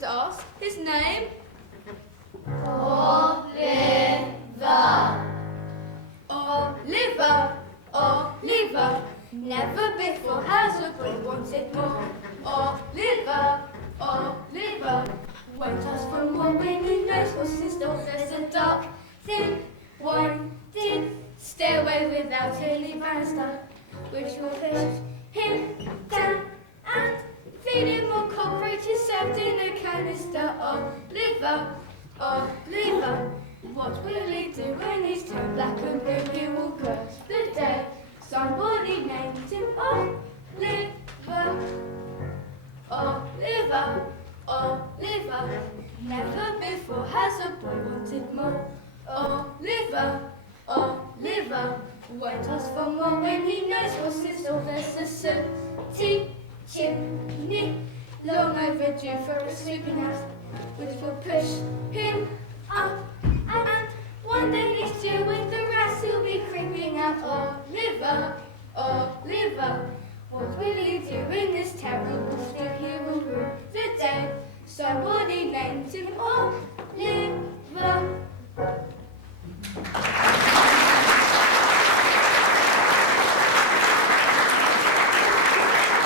to ask his name? Oliver. Oliver, Oliver. Never before has a boy wanted more. Oliver, Oliver. Won't ask for more when he knows what's in store. There's a dark, thin, winding stairway without any banister, which will push him down and feed him more cockroaches served in a canister. Oliver, Oliver. What will he do when he's turned black and blue? He will curse the day somebody named him Oliver. Oliver, Oliver. Never before has a boy wanted more. Oliver, Oliver. Won't ask for more when he knows what's in store. There's a sooty chimney, long overdue for a sweeping house, which will push him up. And one day next year with the rats he'll be creeping out. Oliver, Oliver. What will he do in this terrible stew? He will rue the day somebody named him Oliver.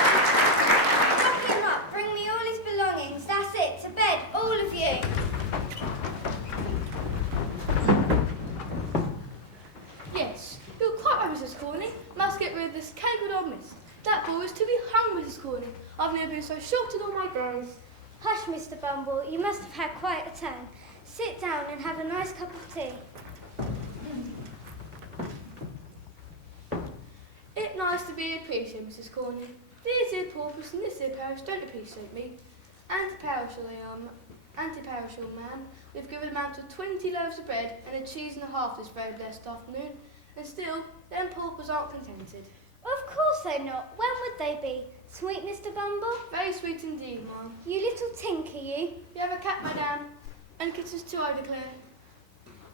Lock him up. Bring me all his belongings. That's it. To bed, all of you. Yes, you're quite right, Mrs. Corney. Must get rid of this caked old mist. That boy is to be hung, Mrs. Corney. I've never been so shocked in all my days. Hush, Mr. Bumble. You must have had quite a turn. Sit down and have a nice cup of tea. It's nice to be appreciated, Mrs. Corney. These here paupers in this here parish don't appreciate me. Anti-parishal man, we've given a man to 20 loaves of bread and a cheese and a half this very blessed afternoon, and still, them paupers aren't contented. Of course they're not. When would they be? Sweet, Mr. Bumble? Very sweet indeed, ma'am. You little tinker, you. You have a cat, madame, and kittens too, I declare.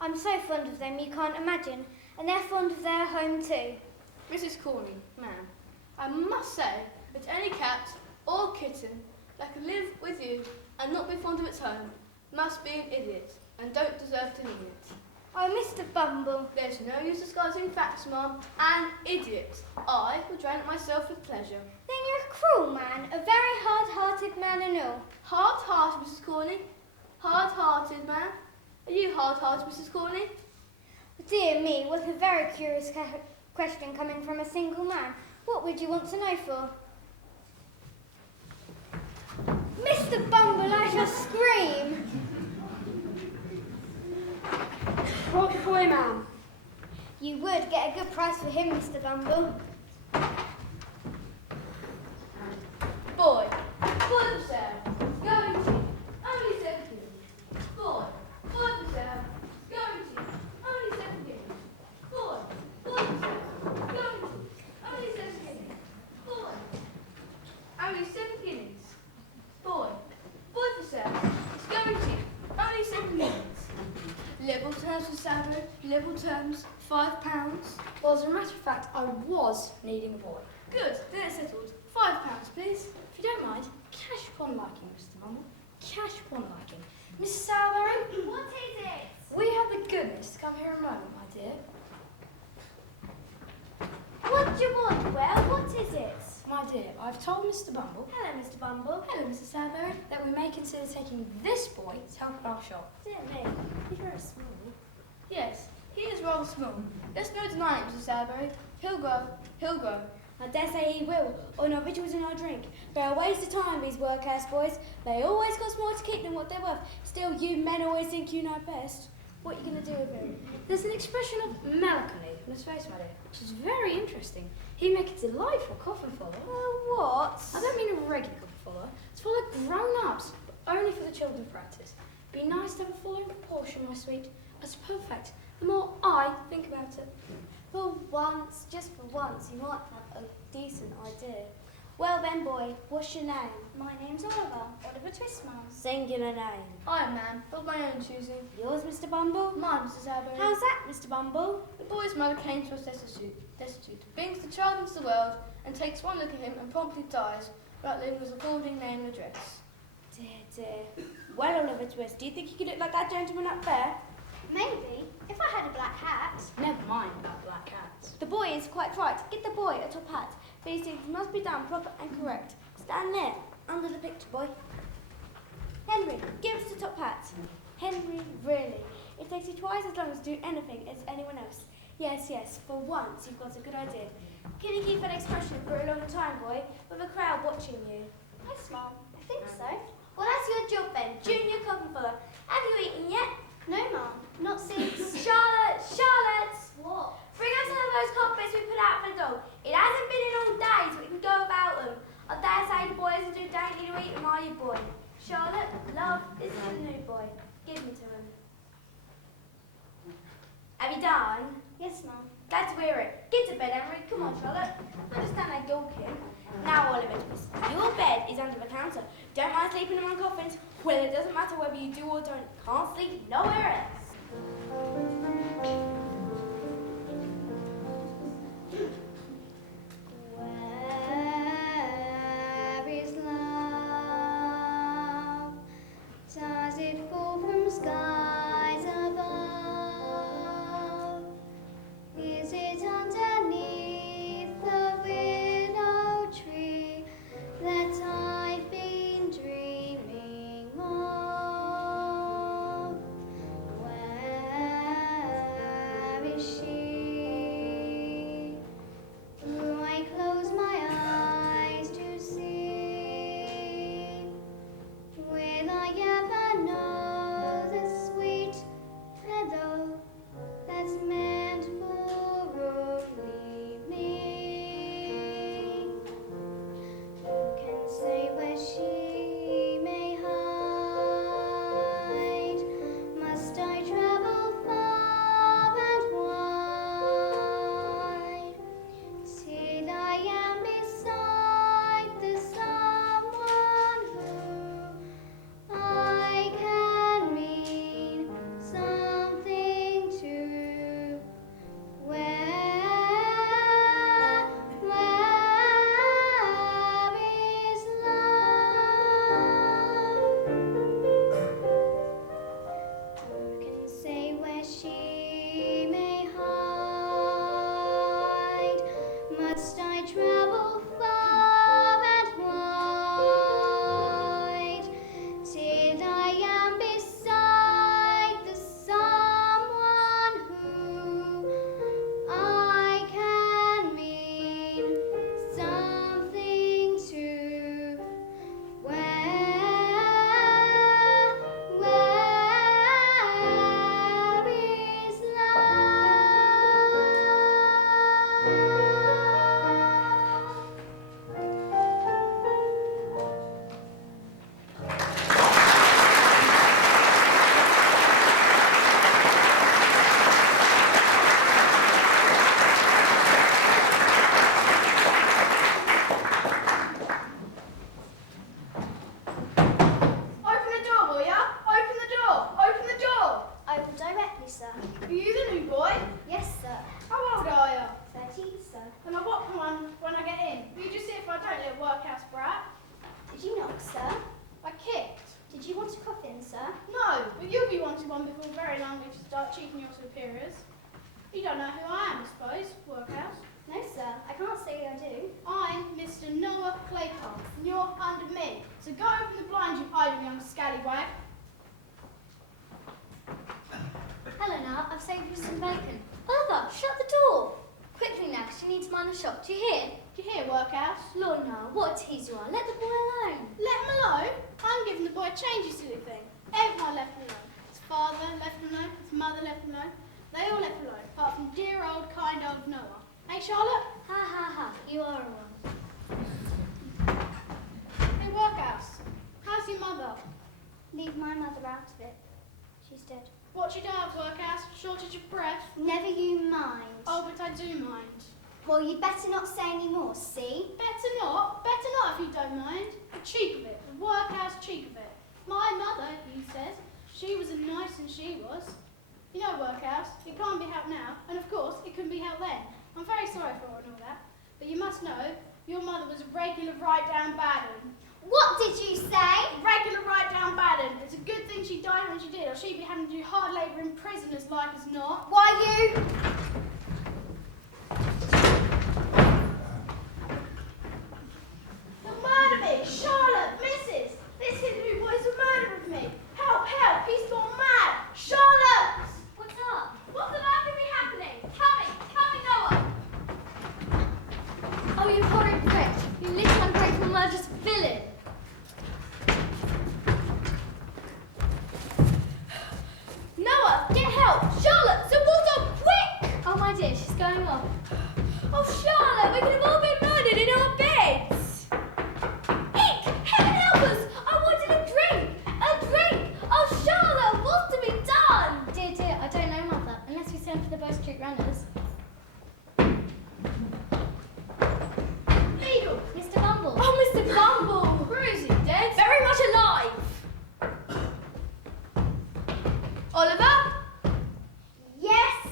I'm so fond of them you can't imagine, and they're fond of their home too. Mrs. Corney, ma'am, I must say that any cat or kitten that can live with you and not be fond of its home must be an idiot and don't deserve to mean it. Oh, Mr. Bumble. There's no use disguising facts, ma'am. An idiot. I will drown it myself with pleasure. Then you're a cruel man, a very hard-hearted man and all. Hard-hearted, Mrs. Corney? Hard-hearted, ma'am? Are you hard-hearted, Mrs. Corney? Dear me, what a very curious question coming from a single man. What would you want to know for? Mr. Bumble, I shall scream. What boy, ma'am? You would get a good price for him, Mr. Bumble. Boy. Boy for sale. Going to. Only 17. Boy. Boy for sale. Going to. Only 17. Boy. Boy for sale. Going to. Only 17. Boy. Only 7 guineas. Boy. Boy for sale. It's going to. Only 7 guineas. Liberal terms for salary, liberal terms, £5. Well, as a matter of fact, I was needing a boy. Good, then it's settled. £5, please. If you don't mind, cash upon liking, Mr. Bumble. Cash upon liking. Mrs. Salberry, What is it? will you have the goodness to come here a moment, my dear? What do you want, Well? What is it? My dear, I've told Mr. Bumble, Hello, Mr. Bumble. Hello, Mrs. Salberry. that we may consider taking this boy to help at our shop. Dear me, he's very small. Yes, he is rather small. There's no denying it, Mrs. Salberry. He'll grow, he'll grow. I dare say he will, on our victuals and our drink. They're a waste of time, these workhouse boys. They always cost more to keep than what they're worth. Still, you men always think you know best. What are you going to do with him? There's an expression of melancholy on his face, my dear, which is very interesting. He'd make a delightful coffin follower. What? I don't mean a regular coffin follower. It's for the grown-ups, but only for the children to practice. Be nice to have a following proportion, my sweet. It's perfect. The more I think about it. For once, just for once, you might have a decent idea. Well then, boy, what's your name? My name's Oliver. Oliver Twistmouse. Singular name. I am, ma'am, of my own choosing. Yours, Mr. Bumble? Mine, Mrs. Salberry. How's that, Mr. Bumble? The boy's mother came to us destitute, brings the child into the world, and takes one look at him and promptly dies without leaving us a forwarding name and address. dear. Well, Oliver Twist, do you think you could look like that gentleman up there? Maybe, if I had a black hat. Never mind about black hats. The boy is quite right. Get the boy a top hat. These things must be done proper and correct. Stand there, under the picture, boy. Henry, give us the top hat. Henry, really? It takes you twice as long to do anything as anyone else. Yes, for once you've got a good idea. Can you keep that expression for a long time, boy, with a crowd watching you? Yes, Mum, I think so. Well, that's your job then, Junior Coppenfuller. Have you eaten yet? No, Mum, not since... Charlotte! What? Bring us some of those cockpits we put out for the dog. It hasn't been in all day, so we can go about them. I dare say the boy isn't too dainty to eat them, are you, boy? Charlotte, love, this is the new boy. Give me to him. Have you done? Yes, Mum. Glad to hear it. Get to bed, Henry. Come on, Charlotte. Understand that gawking. Now, Oliver, your bed is under the counter. Don't mind sleeping among coffins. Well, it doesn't matter whether you do or don't. Can't sleep nowhere else. Where is love? Does it fall from skies above? Is it underneath the willow tree that I've been dreaming of? Where is she? Do I close my eyes to see? Will I ever know the sweet meadow that's meant for only me? Who can say where she may hide? Must I travel far and wide till I am beside the someone who I can mean something to? Where is love? Who can say where she may hide? Must I travel far and wide till I am beside the someone who I can mean something to? Where is Open the door, will ya? Open the door! Open the door! I will directly, sir. Are you the new boy? Yes, sir. How old are you? 13, sir. And I what one when I get in? You just see if I don't, little workhouse brat. Did you knock, sir? I kicked. Did you want a coffin, sir? No, but you'll be wanting one before very long if you start cheating your superiors. You don't know who I am, I suppose, workhouse. No, sir. I can't say I do. I'm Mr. Noah Claypole, and you're under me. So go open the blinds, you idle young scallywag. Helena, I've saved you some bacon. Oliver, shut the door. Quickly now, 'cause she needs to mind the shop. Do you hear? Do you hear, workhouse? Lord, no. What a tease you are. Let the boy alone. Let him alone. I'm giving the boy a change, you silly thing. Everyone left him alone. His father left him alone, his mother left him alone. They all left him alone, apart from dear old kind old Noah. Hey, Charlotte? Ha ha ha. You are one. Hey, workhouse. How's your mother? Leave my mother out of it. She's dead. What's your dad's workhouse? Shortage of breath? Never you mind. Oh, but I do mind. Well, you'd better not say any more, see? Better not if you don't mind. The cheek of it, the workhouse cheek of it. My mother, he says, she was a nice and she was. You know, workhouse, it can't be helped now, and of course, it couldn't be helped then. I'm very sorry for it and all that, but you must know, your mother was a regular right down bad one. What did you say? Regular right she'd be having to do hard labour in prison as like as not. Why you? You'll murder me! Charlotte! Mrs! This Hindoo boy is a murderer of me! Help! Help! He's gone mad! Charlotte! What's up? What's about to be happening? Coming, Noah! Oh, you horrid wretch! You little ungrateful murderous villain! Noah, get help! Charlotte, some water, quick! Oh, my dear, she's going off. Oh, Charlotte, we could have all been murdered in our beds! Eek! Heaven help us! I wanted a drink! A drink! Oh, Charlotte, what's to be done? Dear, I don't know, Mother, unless we send for the Bow Street runners. Eagle! Mr. Bumble. Oh, Mr. Bumble! Where is he? Dead? Very much alive! Oliver? Yes!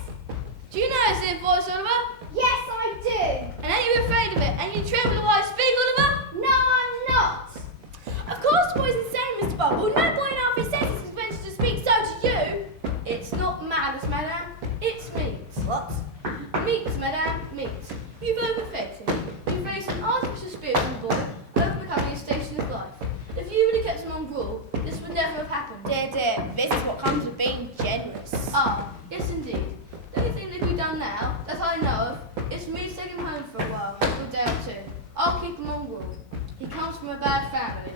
Do you know his voice, Oliver? Yes, I do! And ain't you afraid of it? And you tremble while I speak, Oliver? No, I'm not! Of course the boy's insane, Mr. Bumble. No boy in our senses is meant to speak so to you. It's not madness, madame. It's meat. What? Meat, madame, meat. You've overfed him. You've raised an artificial spirit in the boy, overcoming his station of life. If you would have kept him on gruel, this would never have happened. Dear, this is what comes with being generous. Ah, yes indeed. The only thing that can be done now, that I know of, is for me to take him home for a while, for a day or two. I'll keep him on gruel. He comes from a bad family.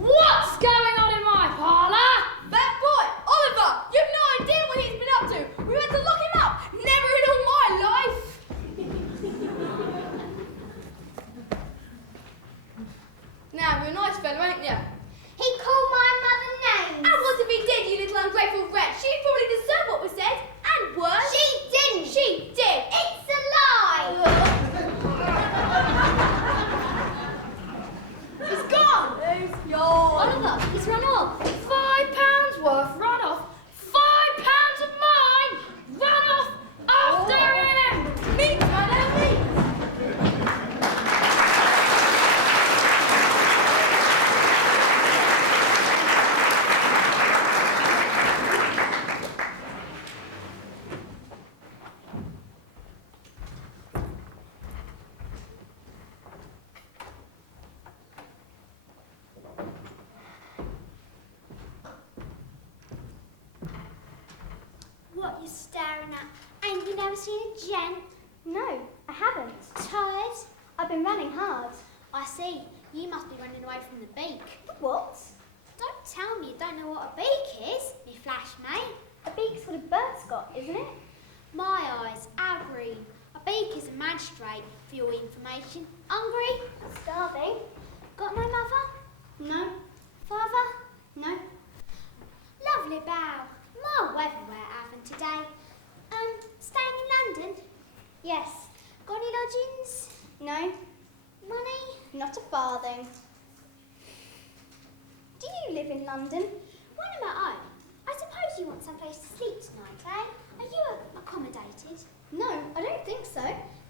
What's going on in my parlour? That boy, Oliver! You've no idea what he's been up to! We had to lock him up! Never in all my life! Now, you're a nice fellow, ain't you? He called my mother names! And what if he did, you little ungrateful wretch? She probably deserved what was said, and worse. She didn't! She did! It's a lie! He's gone! He's gone! Oliver, he's run off! £5 worth run off. £5 of mine run off after him. Meat, madam, meat. What you staring at? Ain't you never seen a gent? No, I haven't. Tired? I've been running hard. I see. You must be running away from the beak. What? Don't tell me you don't know what a beak is, me flash mate. A beak's what a bird's got, isn't it? My eyes are green. A beak is a magistrate, for your information. Hungry? Starving. Got no mother? No. Father? No. Lovely bow. My weather we're having today. Staying in London? Yes. Got any lodgings? No. Money? Not a farthing. Do you live in London? When am I home? I suppose you want some place to sleep tonight, eh? Are you accommodated? No, I don't think so.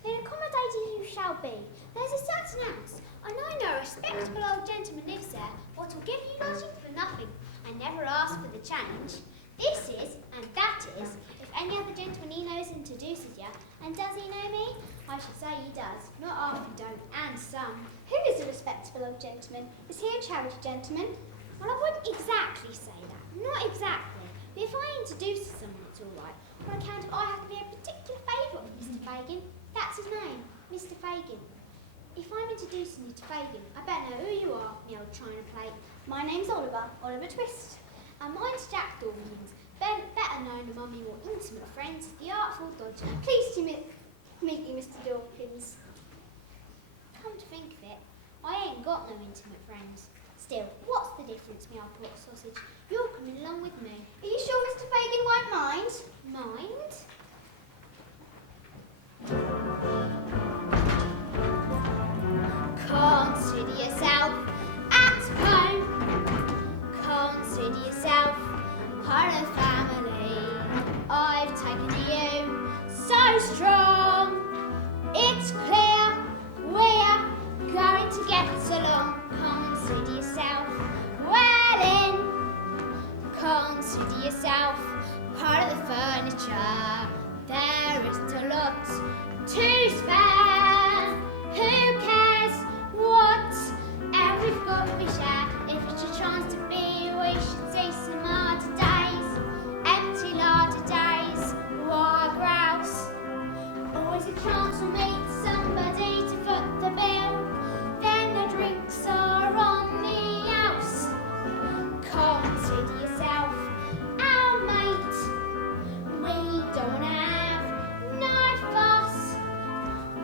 Then accommodated you shall be. There's a certain house. I know a respectable old gentleman lives there, what will give you lodging for nothing. I never ask for the change. This is, and that is, if any other gentleman he knows introduces you. And does he know me? I should say he does. Not half he don't, and some. Who is a respectable old gentleman? Is he a charity gentleman? Well, I wouldn't exactly say that. Not exactly. But if I introduce someone, it's all right. On account of I have to be a particular favourite of Mr. Fagin. That's his name, Mr. Fagin. If I'm introducing you to Fagin, I better know who you are, me old china plate. My name's Oliver Twist. And mine's Jack Dawkins, better known among your intimate friends, the Artful Dodger. Pleased to meet you, Mr. Dawkins. Come to think of it, I ain't got no intimate friends. Still, what's the difference, me old pork sausage? You're coming along with me. Are you sure Mr. Fagin won't mind? Mind? Consider yourself at home. Consider yourself part of the family. I've taken to you so strong. It's clear we're going to get along. Consider yourself well Consider yourself part of the furniture. There isn't a lot to spare. Who cares what? We've got we share. If it's a chance to be, we should see some harder days. Empty larder days, wire grouse. Always a chance to meet somebody to foot the bill. Then the drinks are on the house. Consider yourself our mate. We don't have no fuss.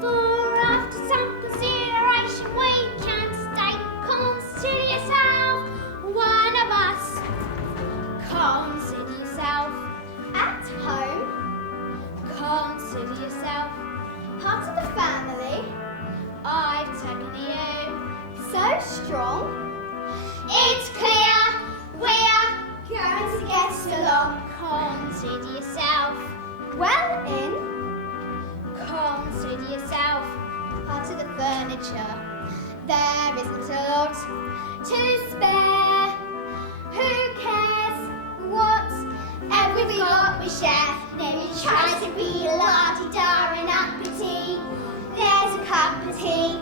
For after some consideration we can stay. Consider yourself one of us. Consider yourself at home. Consider yourself part of the family. I've taken you so strong. It's clear we're going to get along. Consider yourself well in. Consider yourself part of the furniture. There isn't a lot to spare. Who cares what? Every got we share. Then we try to be la-di-da and uppity. There's a cup of tea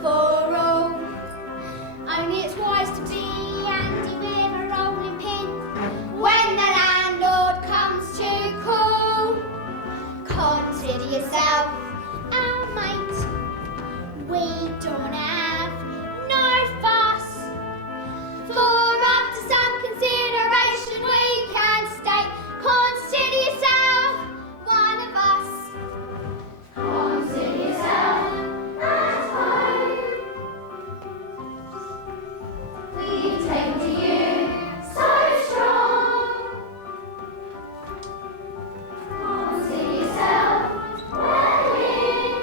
for all. Only it's wise to be handy with a rolling pin when the landlord comes to call. Consider yourself our mate. We don't have no fuss. For after some consideration we can stay. Consider yourself one of us. Consider yourself at home. We take to you so strong. Consider yourself well in.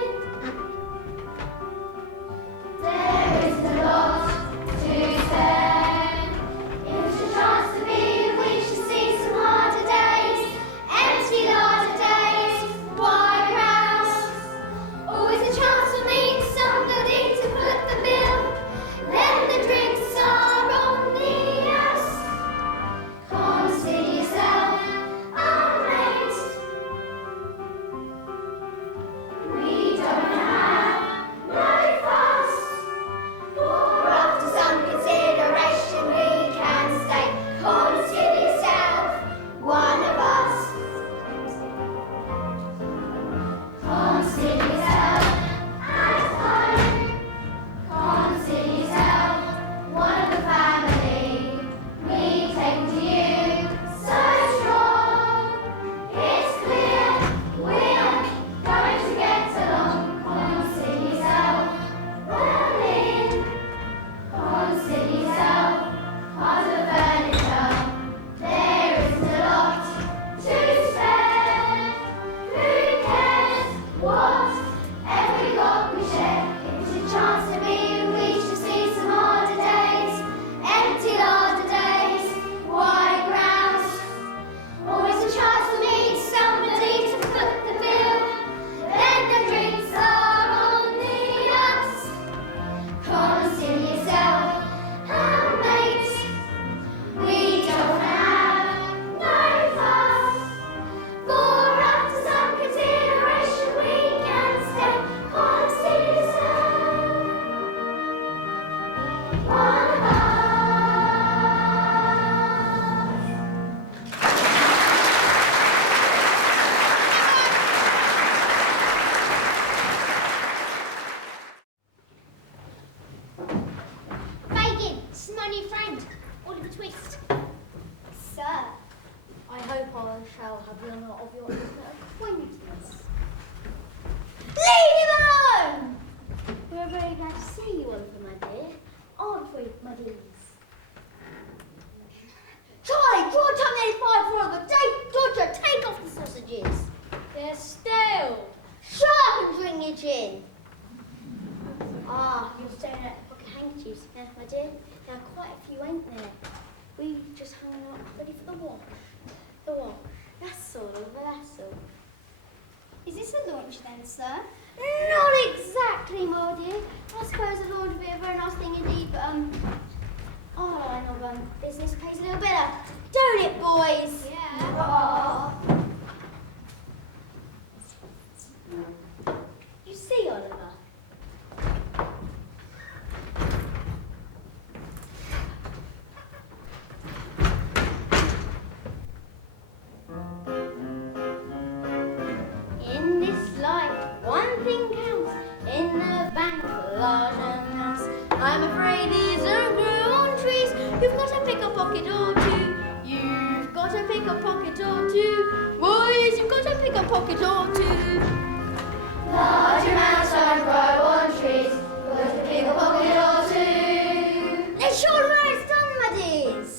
There isn't a lot to spare. If it's a chance to be, we should see some harder days. Empty larder days, wire grouse. Always a chance to meet somebody to foot the bill. Then the drinks are on the house. Consider yourself our mate. We don't have no fuss. For after some consideration we can stay. Consider yourself one of us. Consider yourself at home. Consider yourself one of the family. We take to you so strong. It's clear we're going to get along. Consider yourself well in. Consider yourself part of the furniture. There isn't a lot to spare. Who cares what? Every got we share. If it's a chance to be, we should see some harder days. Empty larder days, wire grouse. Always a chance to meet somebody to foot the bill. Then the drinks are on the house. Consider yourself our mate. We don't have no fuss. For after some consideration we can stay. Consider yourself one of us. Fagin, this is my new friend, Oliver Twist. Sir, I hope I shall have the honour of your intimate acquaintance. leave him alone! We're very glad to see you, Oliver, my dear. Aren't we, my dears? Charlie, George, I'm nearly 5 for the day. Georgia, take off the sausages. They're stale. Shut up and drink your gin. Ah, you're staring at pocket handkerchiefs. Yes, my dear. There are quite a few, ain't there? We just hung them up ready for the wash. The wash. That's all, Oliver, that's all. Is this a launch then, sir? Not exactly, my dear. I suppose the laundry would be a very nice thing indeed, but, oh, I know business pays a little better. Don't it, boys? Yeah. You see, Oliver? In this life, one thing counts. In the bank, large amounts. I'm afraid these don't grow on trees. You've got to pick a pocket or two. You've got to pick a pocket or two. Boys, you've got to pick a pocket or two. Large amounts don't grow on trees. Got to pick a pocket or two. Let's show them how it's done, my dears.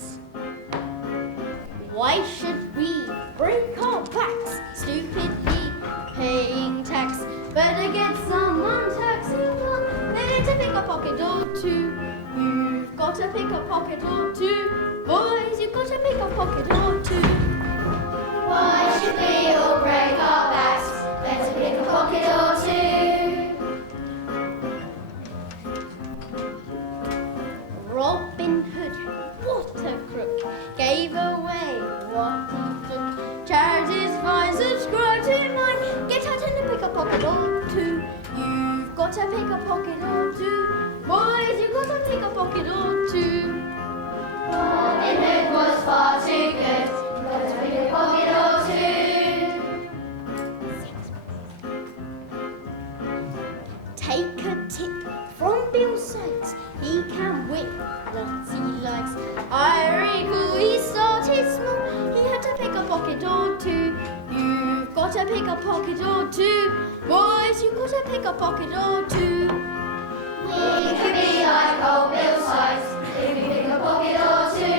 Why should we break our backs stupidly paying tax? Better get someone taxing on. Better pick a pocket or two. You've got to pick a pocket or two. Boys, you've got to pick a pocket or two. Why should we all break our backs? Better pick a pocket or two. Robin Hood, what a crook, gave away what he took. Charities fine, subscribe to mine. Get out and pick a pocket or two. You've got to pick a pocket or two. Boys, you've got to pick a pocket or two. Robin Hood was far too good. Got to pick a pocket or two. Take a tip from Bill Sykes. He can whip what he likes. I recall he started small. He had to pick a pocket or two. You've got to pick a pocket or two. Boys, you've got to pick a pocket or two. We could be like old Bill Sykes if we pick a pocket or two.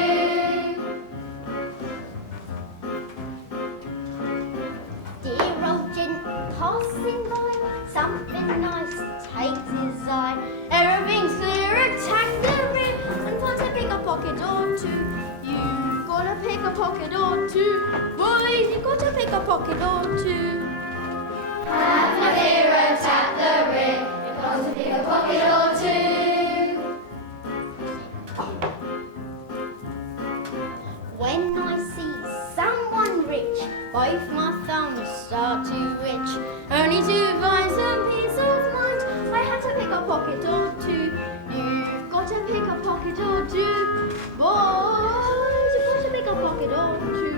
Dear old gent passing by, something nice takes his eye. Everything's clear, attack the rim, and want to pick a pocket or two. You've got to pick a pocket or two. Boys, you've got to pick a pocket or two. Have no fear, attack the rim. You've got to pick a pocket or two. When I see someone rich, both my thumbs start to itch. Only to find some peace of mind, I had to pick a pocket or two. You've got to pick a pocket or two. Boys, you've got to pick a pocket or two.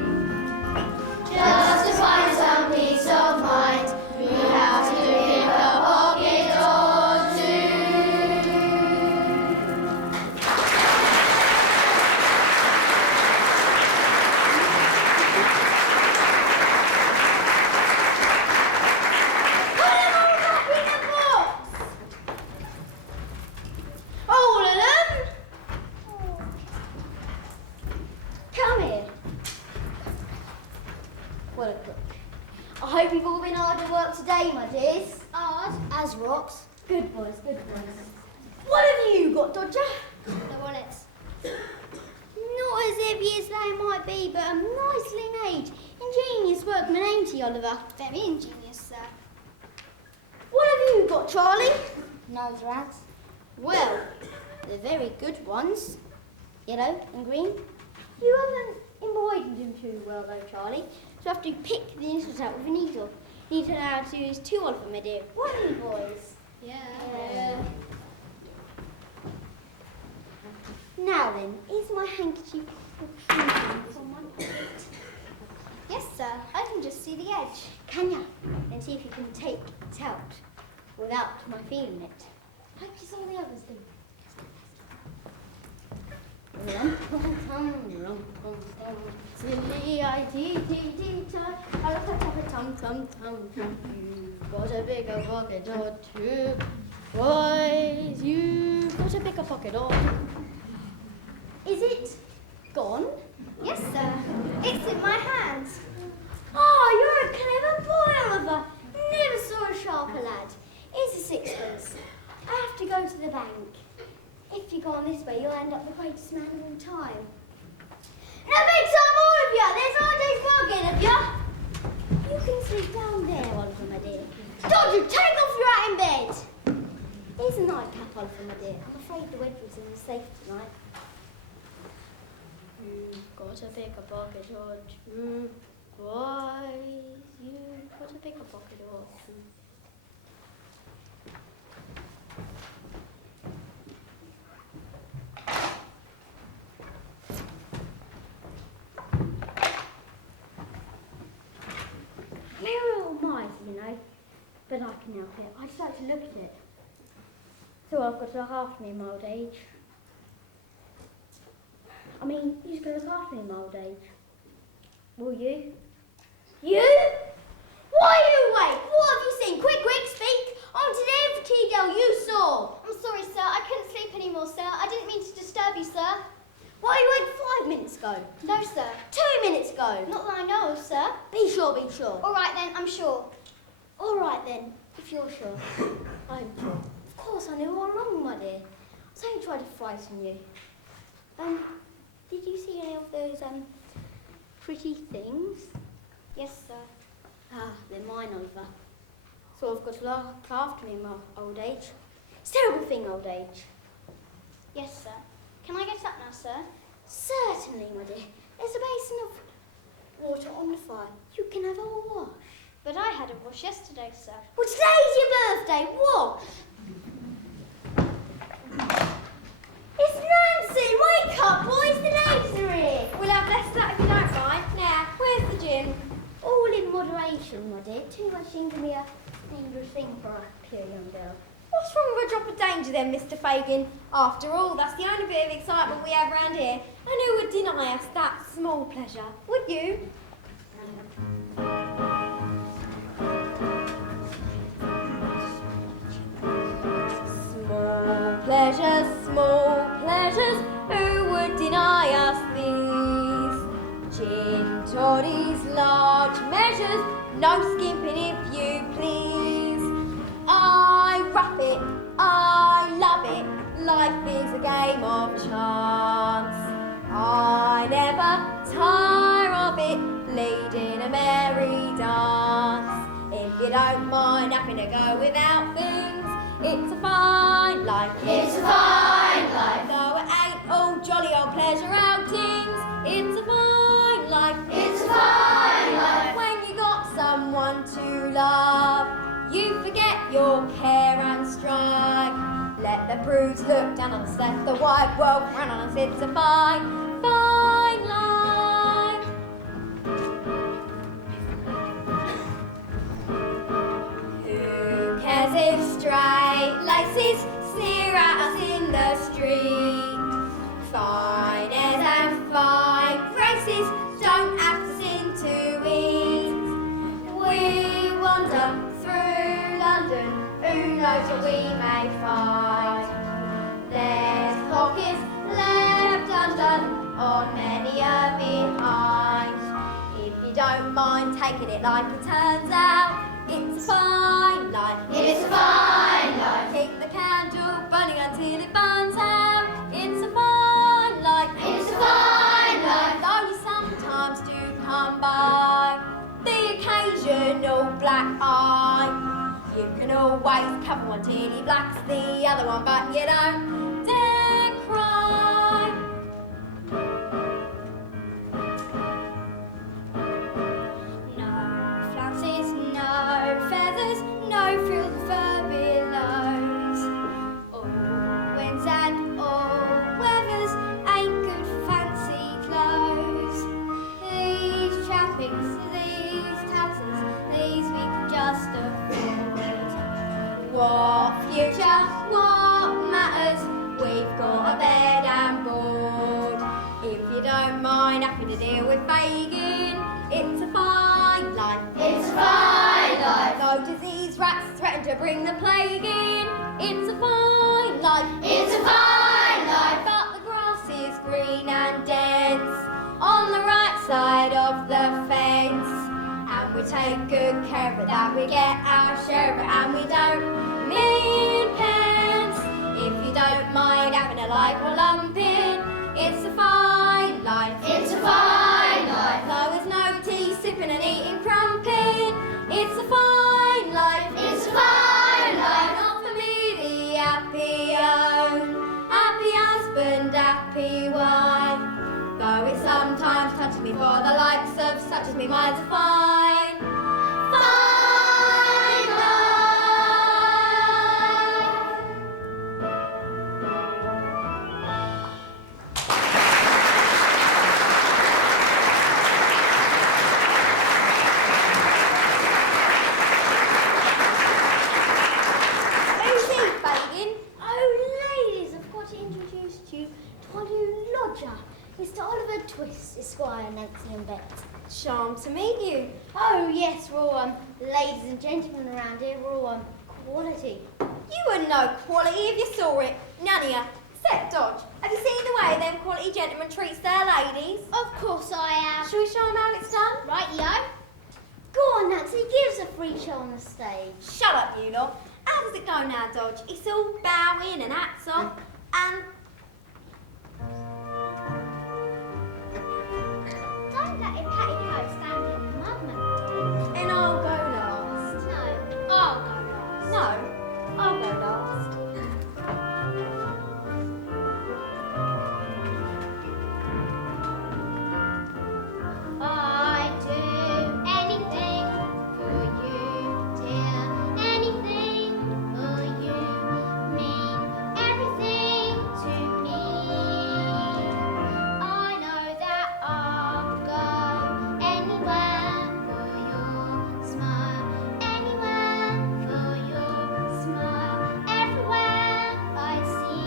Just to find some peace of mind, you have to pick a pocket or two. Put them all back in the box! All of them! Come here. What a crook. I hope you've all been hard at work today, my dears. Hard as rocks. Good boys, good boys. What have you got, Dodger? The wallets. Not as heavy as they might be, but nicely made. Ingenious workman, ain't he, Oliver? Very ingenious, sir. What have you got, Charlie? Nose rags. Well, they're very good ones. Yellow and green. You haven't embroidered them too well, though, Charlie. So you have to pick the initials out with a needle. You need to know how to use two of them, my dear. What are you boys? Yeah. Now then, is my handkerchief on my pocket? Yes, sir. I can just see the edge. Can ya? Then see if you can take it out without my feeling it. Like as all the others do. Rum-tum-tum, silly I-T-T-T-Tie, tum-tum-tum-tum-tum. You've got a bigger pocket or two. Boys, you've got a bigger pocket or two. Is it gone? Yes, sir. It's in my hands. Oh, you're a clever boy, Oliver. Never saw a sharper lad. Here's a sixpence. I have to go to the bank. If you go on this way, you'll end up the greatest man of all time. Now make some more of you! There's hardly bargain of you! You can sleep down there, Oliver, my dear. Don't you take off your hat in bed! Here's a nightcap, Oliver, my dear. I'm afraid the wedge was in the safe tonight. You've got to pick a pocket or two, boys. You've got to pick a pocket or two. They're all mice, you know, but I can help it. I just like to look at it. So I've got to look after me in my old age. I mean, you're going to look after me in my old age. Will you? You? Why are you awake? What have you seen? Quick, speak! I'm today for tea, girl, you saw! I'm sorry, sir. I couldn't sleep anymore, sir. I didn't mean to disturb you, sir. Why you awake 5 minutes ago? No, sir. 2 minutes ago? Not that I know of, sir. Be sure. All right, then. I'm sure. All right then, if you're sure. I'm sure. Of course, I knew all along, my dear. I was only trying to frighten you. Did you see any of those, pretty things? Yes, sir. Ah, they're mine, Oliver. So I've got to look after me in my old age. It's a terrible thing, old age. Yes, sir. Can I get up now, sir? Certainly, my dear. There's a basin of water on the fire. You can have a wash. But I had a wash yesterday, sir. Well, today's your birthday. Wash. It's Nancy. Wake up, boys. The ladies are here. We'll have less of that if you don't mind. Now, where's the gin? All in moderation, my dear. Too much seems to be a dangerous thing for a pure young girl. What's wrong with a drop of danger then, Mr. Fagin? After all, that's the only bit of excitement we have round here. And who would deny us that small pleasure? Would you? Small pleasures, who would deny us these? Gin toddies, large measures, no skimping if you please. I rough it, I love it, life is a game of chance. I never tire of it, leading a merry dance. If you don't mind having to go without things, it's a fine life. It's a fine life. Though it ain't all jolly old pleasure outings, it's a fine life. It's a fine life. When you got someone to love, you forget your care and strife. Let the prudes look down on us, let the wide world run on us. It's a fine, fine life. Who cares if straight laces sneer at us in the street? Fine airs and fine graces don't have to sin to eat. We wander through London, who knows what we may find? There's pockets left undone on many a behind. If you don't mind taking it like it turns out, it's a fine life. It's a fine life. Keep the candle burning until it burns out. It's a fine life. It's a fine life. Though you sometimes do come by the occasional black eye, you can always cover one till he blacks the other one, but you don't dare cry. No flounces, no feathers, no frills and fur billows. All winds and all weathers ain't good for fancy clothes. These trappings, these tatters, these we can just afford. What future, what matters? We've got a bed and board. If you don't mind having to deal with Fagin, it's a fine life. It's a fine life. Though disease rats threaten to bring the plague in, it's a fine life. It's a fine life. But the grass is green and dense on the right side of the fence, and we take good care of it, that we get our share of it, and we don't mean pence. If you don't mind having a life or lumping, it's a fine life. It's a fine life. Though there's no tea sipping and eating crumping, it's a fine life. It's a fine life. Not for me, the happy home, happy husband, happy wife. Though it's such as me for the likes of such as me minds are fine. Fine line. Who's he, Fagin? Oh, ladies, I've got to introduce to you to our new lodger, Mr. Oliver Twist, Esquire, Nancy and Bet. Charmed to meet you. Oh, yes, we're all ladies and gentlemen around here, we're all quality. You wouldn't know quality if you saw it. None of you. Except Dodge. Have you seen the way them quality gentlemen treats their ladies? Of course I have. Shall we show 'em how it's done? Right, yo. Go on, Nancy, give us a free show on the stage. Shut up, you lot. How does it go now, Dodge? It's all bowing and hats off and... Don't let him pat your coat standing in the mud, man. And I'll go last. No, I'll go last. No, I'll go last. I'd do anything for you, dear. Anything for you mean everything to me. I know that I'll go anywhere for your smile, anywhere for your smile, everywhere I see.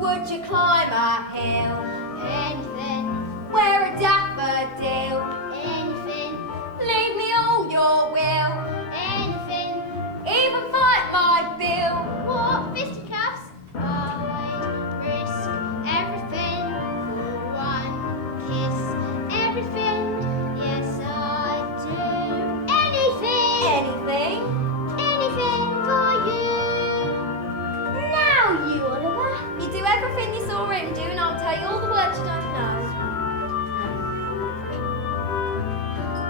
Would you climb a hill? Anything, Wear a daffodil? anything, Leave me all your will? anything. Even fight my bill? What fisticuffs? I'd risk everything for one kiss. Everything, yes I'd do anything, Anything? anything for you. Now you, Oliver. You do everything you saw him do and I'll tell you all the words you don't know.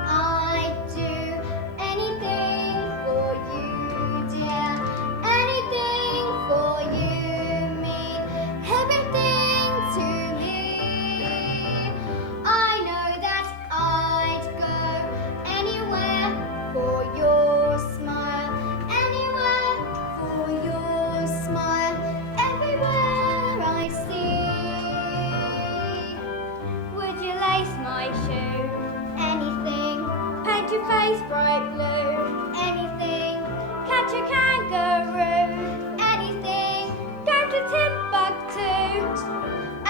I'd do anything for you, dear. Anything for you mean everything to me. I know that I'd go anywhere for your smile, anywhere for your smile, everywhere I see. Would you lace my shoe? Anything, Paint your face bright blue? anything, Catch a kangaroo? anything, Go to Timbuktu?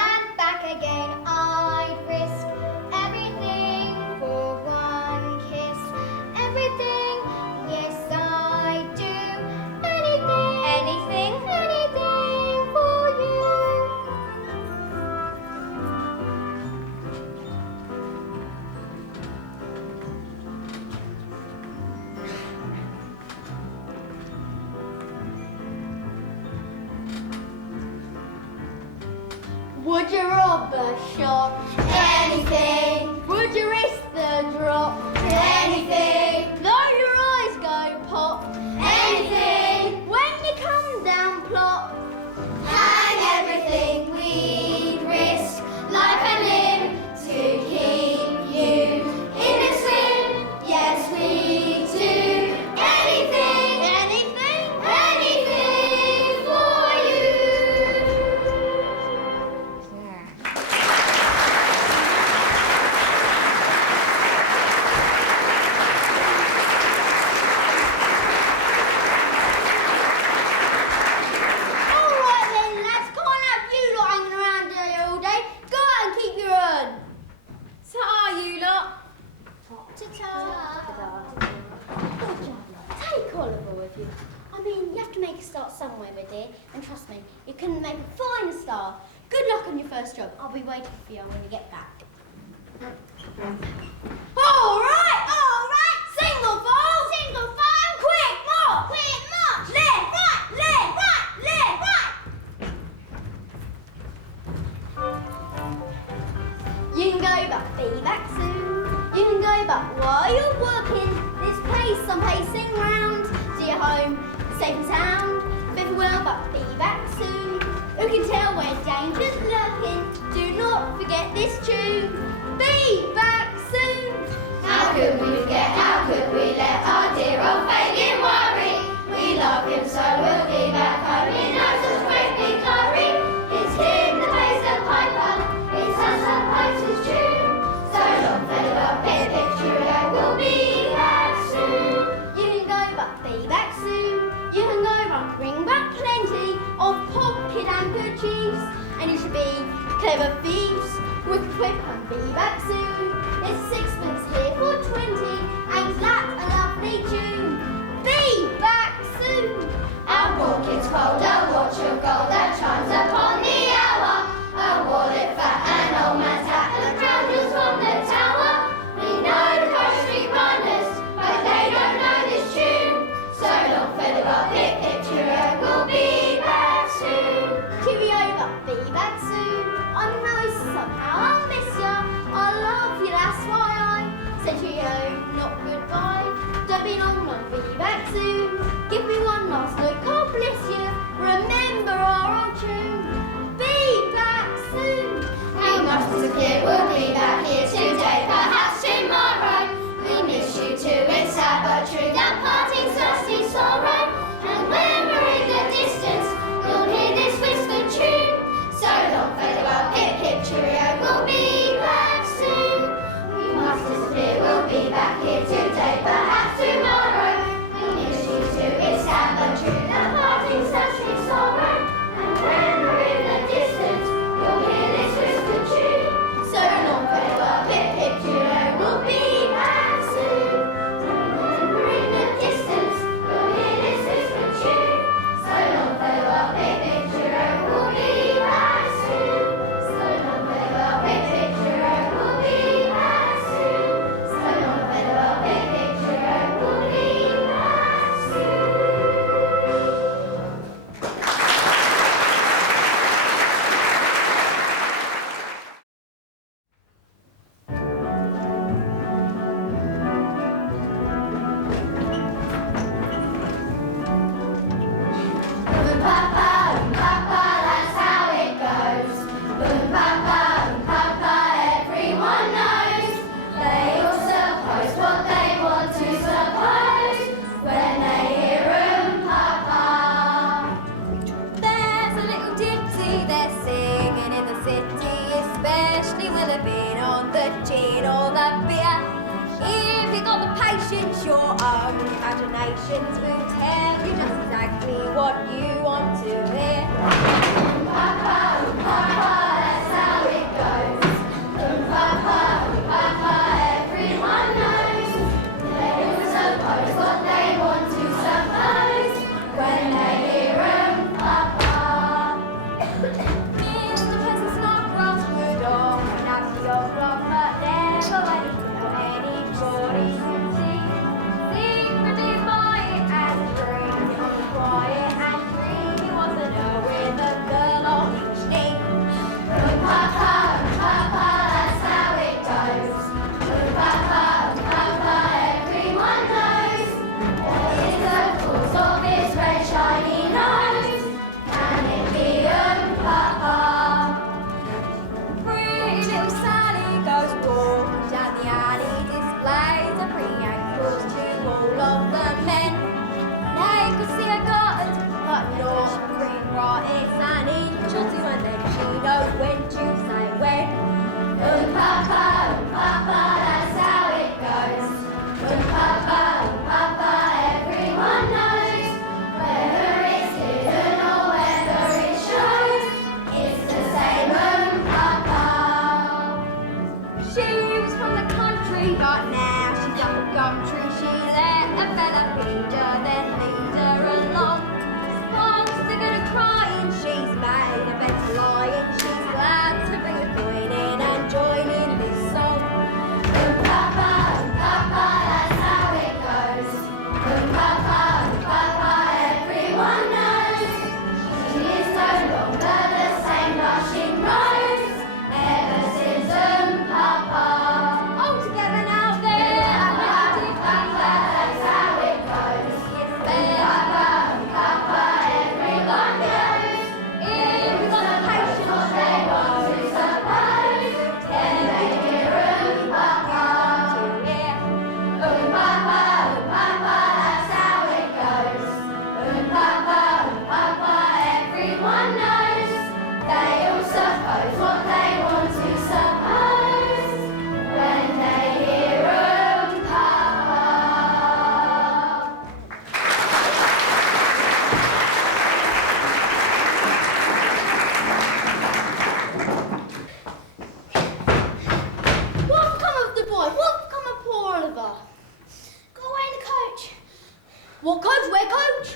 and back again. I'd risk everything for one kiss. Everything, yes I'd do anything, Anything? anything for you. Would you rob a shop? Anything, Would you risk the drop? anything, Though your eyes go pop? anything, When you come down plop? hang everything we'd risk, life and limb, to keep you innocent. Yes, we do anything, Anything? anything for you. Alright then, lads, can't have you lot hanging around here all day. Go out and keep your own. So are you lot? Ta-ta. Take Oliver with you. I mean, you have to make a start somewhere, my dear. And trust me, you can make a fine star. Good luck on your first job. I'll be waiting for you when you get back. Alright, single file. Single file, Quick march. quick march, Left, right, left, right, left. right. You can go, but be back soon. You can go, but while you're working, this pace I'm pacing round to your home, safe and sound. Fit well, but be back soon. Who can tell where danger's lurking? Do not forget forget this tune. Be back soon. How could we forget? How could we let our dear old Fagin worry? We love him so we'll be back home in no such great big hurry. It's him that plays the piper, it's us that pipes his tune. So long, farewell, pip pip cheerio, we'll be back soon. You can go but be back soon. You can go but bring back plenty of pocket handkerchiefs. And you should be clever thieves, quick quick and be back soon. There's sixpence here for 20, and that a lovely tune. Be back soon. Our pockets hold a watch of gold that chimes upon the hour. A wallet fat, an old man's hat, and the crown jewels from the tower. We know the Cross Street runners, but they don't know this tune. So long, farewell, pip pip cheerio, we'll be back soon. Cheerio but be back soon. I know somehow I'll miss ya. I love you, that's why I say cheerio, not goodbye. Don't be long, long, be back soon. Give me one last look, God bless you. Remember our old tune. Be back soon. We must disappear, we'll be back here today, perhaps tomorrow. We miss you too, it's sad but true, that parting's dusty sorrow. And when we're in the distance, you'll hear this whispered tune. So long, farewell, pip pip cheerio, we'll be back soon. We must disappear, we'll be back here today, perhaps tomorrow. We miss you too, it's sad but true, that parting's dusty sorrow. And when we're in the distance, you'll hear this whispered tune. So long, farewell, pip pip cheerio, we'll be back soon. When we're in the distance, you'll hear this whispered tune. So long, farewell, pip pip cheerio, we'll be back soon. So long, farewell, pip pip cheerio, we'll be back soon. So long, farewell, pip pip cheerio, we'll be back soon. Boom papa, that's how it goes. Boom papa, everyone knows. They all suppose what they want to suppose when they hear papa. There's a little ditty they're singing in the city, especially when they've been on the gin or the beer. If you got the patience, your own imaginations will tell you just exactly what you want to hear. Papa, that's how it goes. Boom papa, everyone knows. They all suppose what they want to suppose when they hear papa. Mr. Peasant's not grasswood or an nasty old clock, but never ready for anybody to see. Secretly buy it and drink on the quiet and dream. They all suppose what they want to suppose when they hear Papa. What's come of the boy? What's come of poor Oliver? Go away in the coach. What coach? Where coach?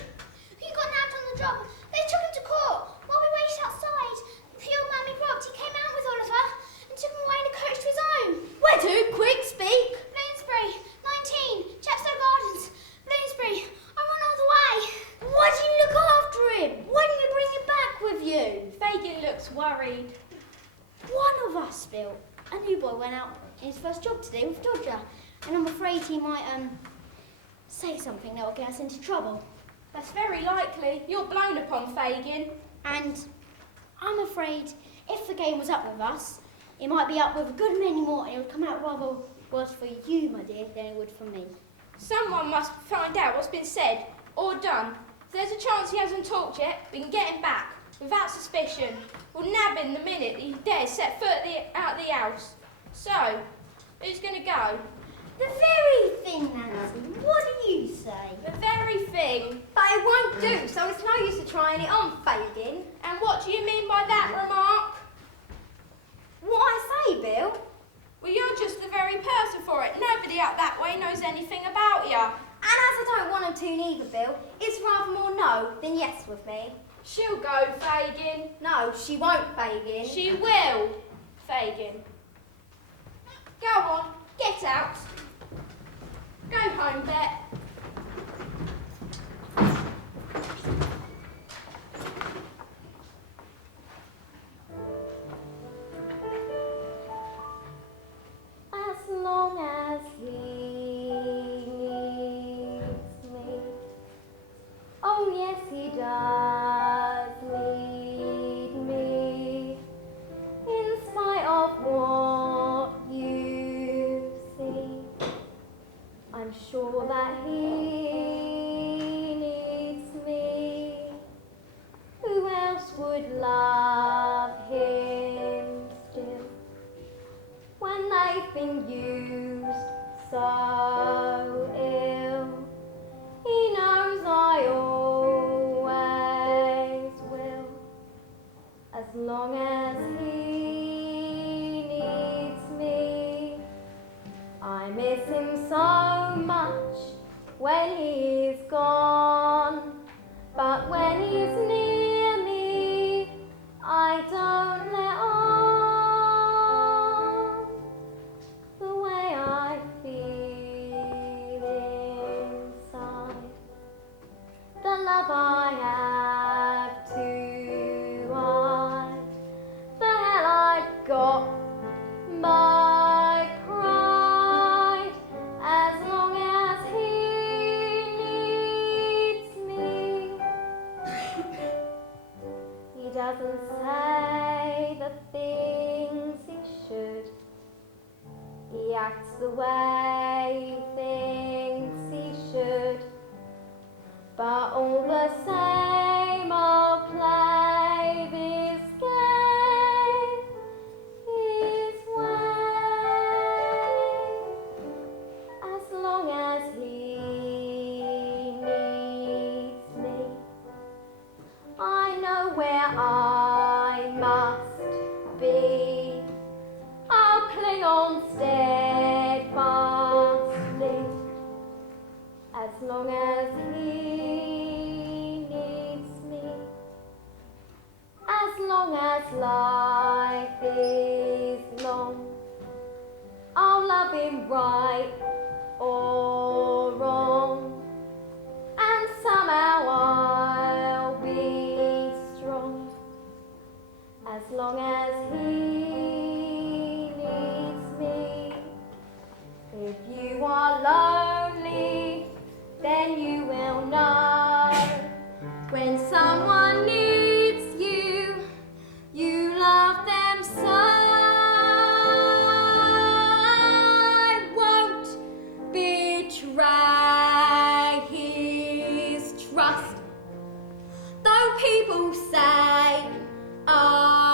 He got nabbed on the job. They took him to court. While we waited outside, the old man we robbed, he came out with Oliver and took him away in a coach to his home. Where to? Quick, speak. Bloomsbury, 19, Chepstow Gardens, Bloomsbury. I run all the way. Why didn't you look after him? Why didn't you bring him back with you? Fagin looks worried. One of us, Bill. A new boy went out in his first job today with Dodger, and I'm afraid he might say something that will get us into trouble. That's very likely. You're blown upon, Fagin. And I'm afraid if the game was up with us, it might be up with a good many more, and it would come out rather worse for you, my dear, than it would for me. Someone must find out what's been said or done. If there's a chance he hasn't talked yet, we can get him back without suspicion. We'll nab him the minute he dares set foot out of the house. So, who's going to go? The very thing, Nancy. What do you say? The very thing. But it won't do, so it's no use of trying it on, Fagin. And what do you mean by that remark? What I say, Bill? Well, you're just the very person for it. Nobody out that way knows anything about you. And as I don't want them to neither, Bill, it's rather more no than yes with me. She'll go, Fagin. No, she won't, Fagin. She will, Fagin. Go on, get out. Go home, Bet. As long as he needs me. Oh yes, he does need me. In spite of what you see, I'm sure that he needs me. Who else would love him still when they've been used so ill? He knows I always will, as long as he needs me. I miss him so much when he's gone, but when he's near me, I don't let on the way I feel inside. The love I have to hide, the hell I've got my pride. As long as he needs me, he doesn't say the things he should. He acts the way he thinks he should. But all the same, I'll play this game his way. As long as he needs me, I know where I must be. I'll cling on steadfastly, as long as he needs me. As long as life is long, I'll love him right or wrong, and somehow I'll be strong. As long as he needs me. If you are lonely, then you will know when someone needs you, you love them so. I won't betray his trust, though people say I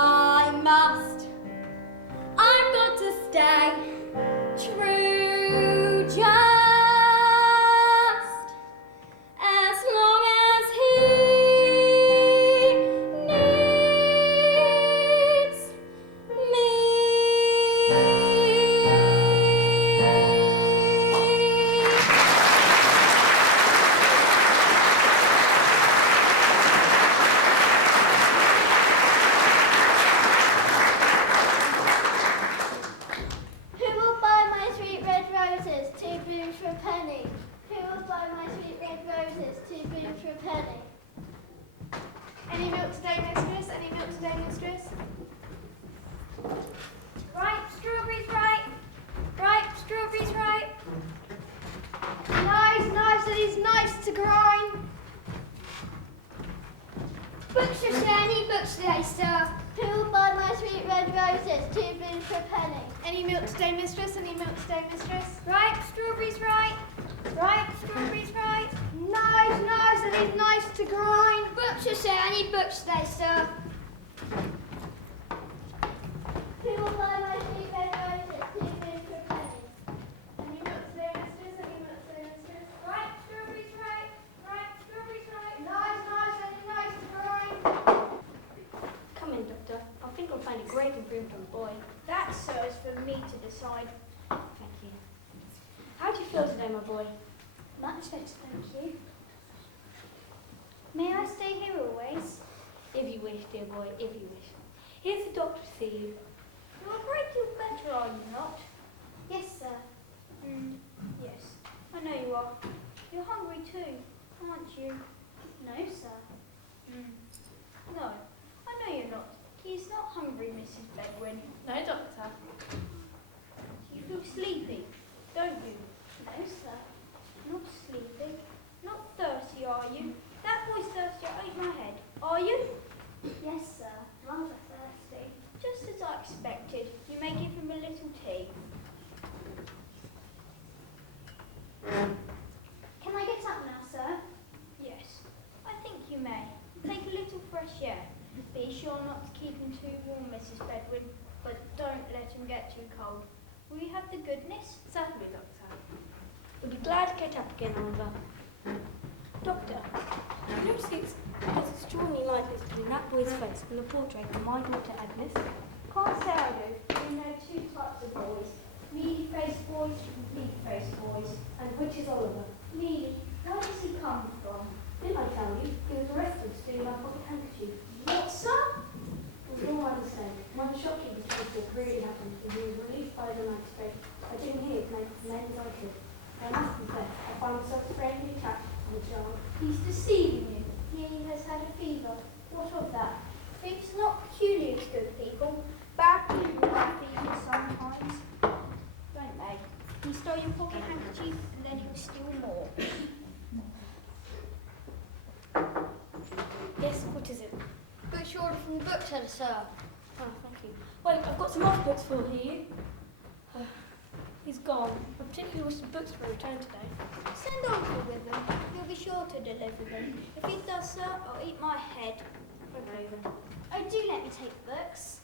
red roses, 2 beans for a penny. Any milk today, mistress? Any milk today, mistress? Right, strawberries right. Right, strawberries right. Nice, I need knives to grind. Butcher, sir, I need butcher today, sir. Who will buy my 2 red roses, 2 beans for a penny? Any milk today, mistress? Any milk today, mistress? Right, strawberries right. Right, strawberries right. Nice, I need knives to grind. Come in, Doctor. I think I'll find a great improvement on the boy. That, sir, is for me to decide. Thank you. How do you feel today, my boy? Much better, thank you. May I stay here always? If you wish, dear boy, if you wish. Here's the doctor to see you. You're a great deal better, are you not? Yes, sir. Yes, I know you are. You're hungry too, aren't you? No, sir. No, I know you're not. He's not hungry, Mrs. Bedwin. No, Doctor. You feel sleepy, don't you? No, sir. Not sleepy. Not thirsty, are you? That boy's thirsty, I ate my head. Are you? Yes, sir. Rather thirsty. Just as I expected. You may give him a little tea. Can I get up now, sir? Yes, I think you may. Take a little fresh air. Be sure not to keep him too warm, Mrs. Bedwin, but don't let him get too cold. Will you have the goodness? Certainly, Doctor. We'll be glad to get up again, Oliver. Doctor, you notice there's extraordinary likeness between that boy's face and the portrait of my daughter Agnes? Can't say I do. We know 2 types of boys. Mealy-faced boys and big-faced boys. And which is Oliver? Mealy, where does he come from? Didn't I tell you? He was arrested stealing our pocket handkerchief. What, sir? It was all I was saying. One shopkeeper's visit really happened, and he was released by the magistrate. I didn't hear to make as many as I could. I must confess, I find myself strangely attached to the child. He's deceiving you. He has had a fever. What of that? Fevers are not peculiar to good people. Bad people have fevers sometimes. Don't they? He stole your pocket handkerchief and then he'll steal more. Yes, what is it? Butcher order from the bookseller, sir. Oh, thank you. Wait, I've got some off books for you. He's gone. I particularly wish the books were returned today. Send Uncle with them. He'll be sure to deliver them. If he does, sir, I'll eat my head. Okay then. Oh, do let me take the books.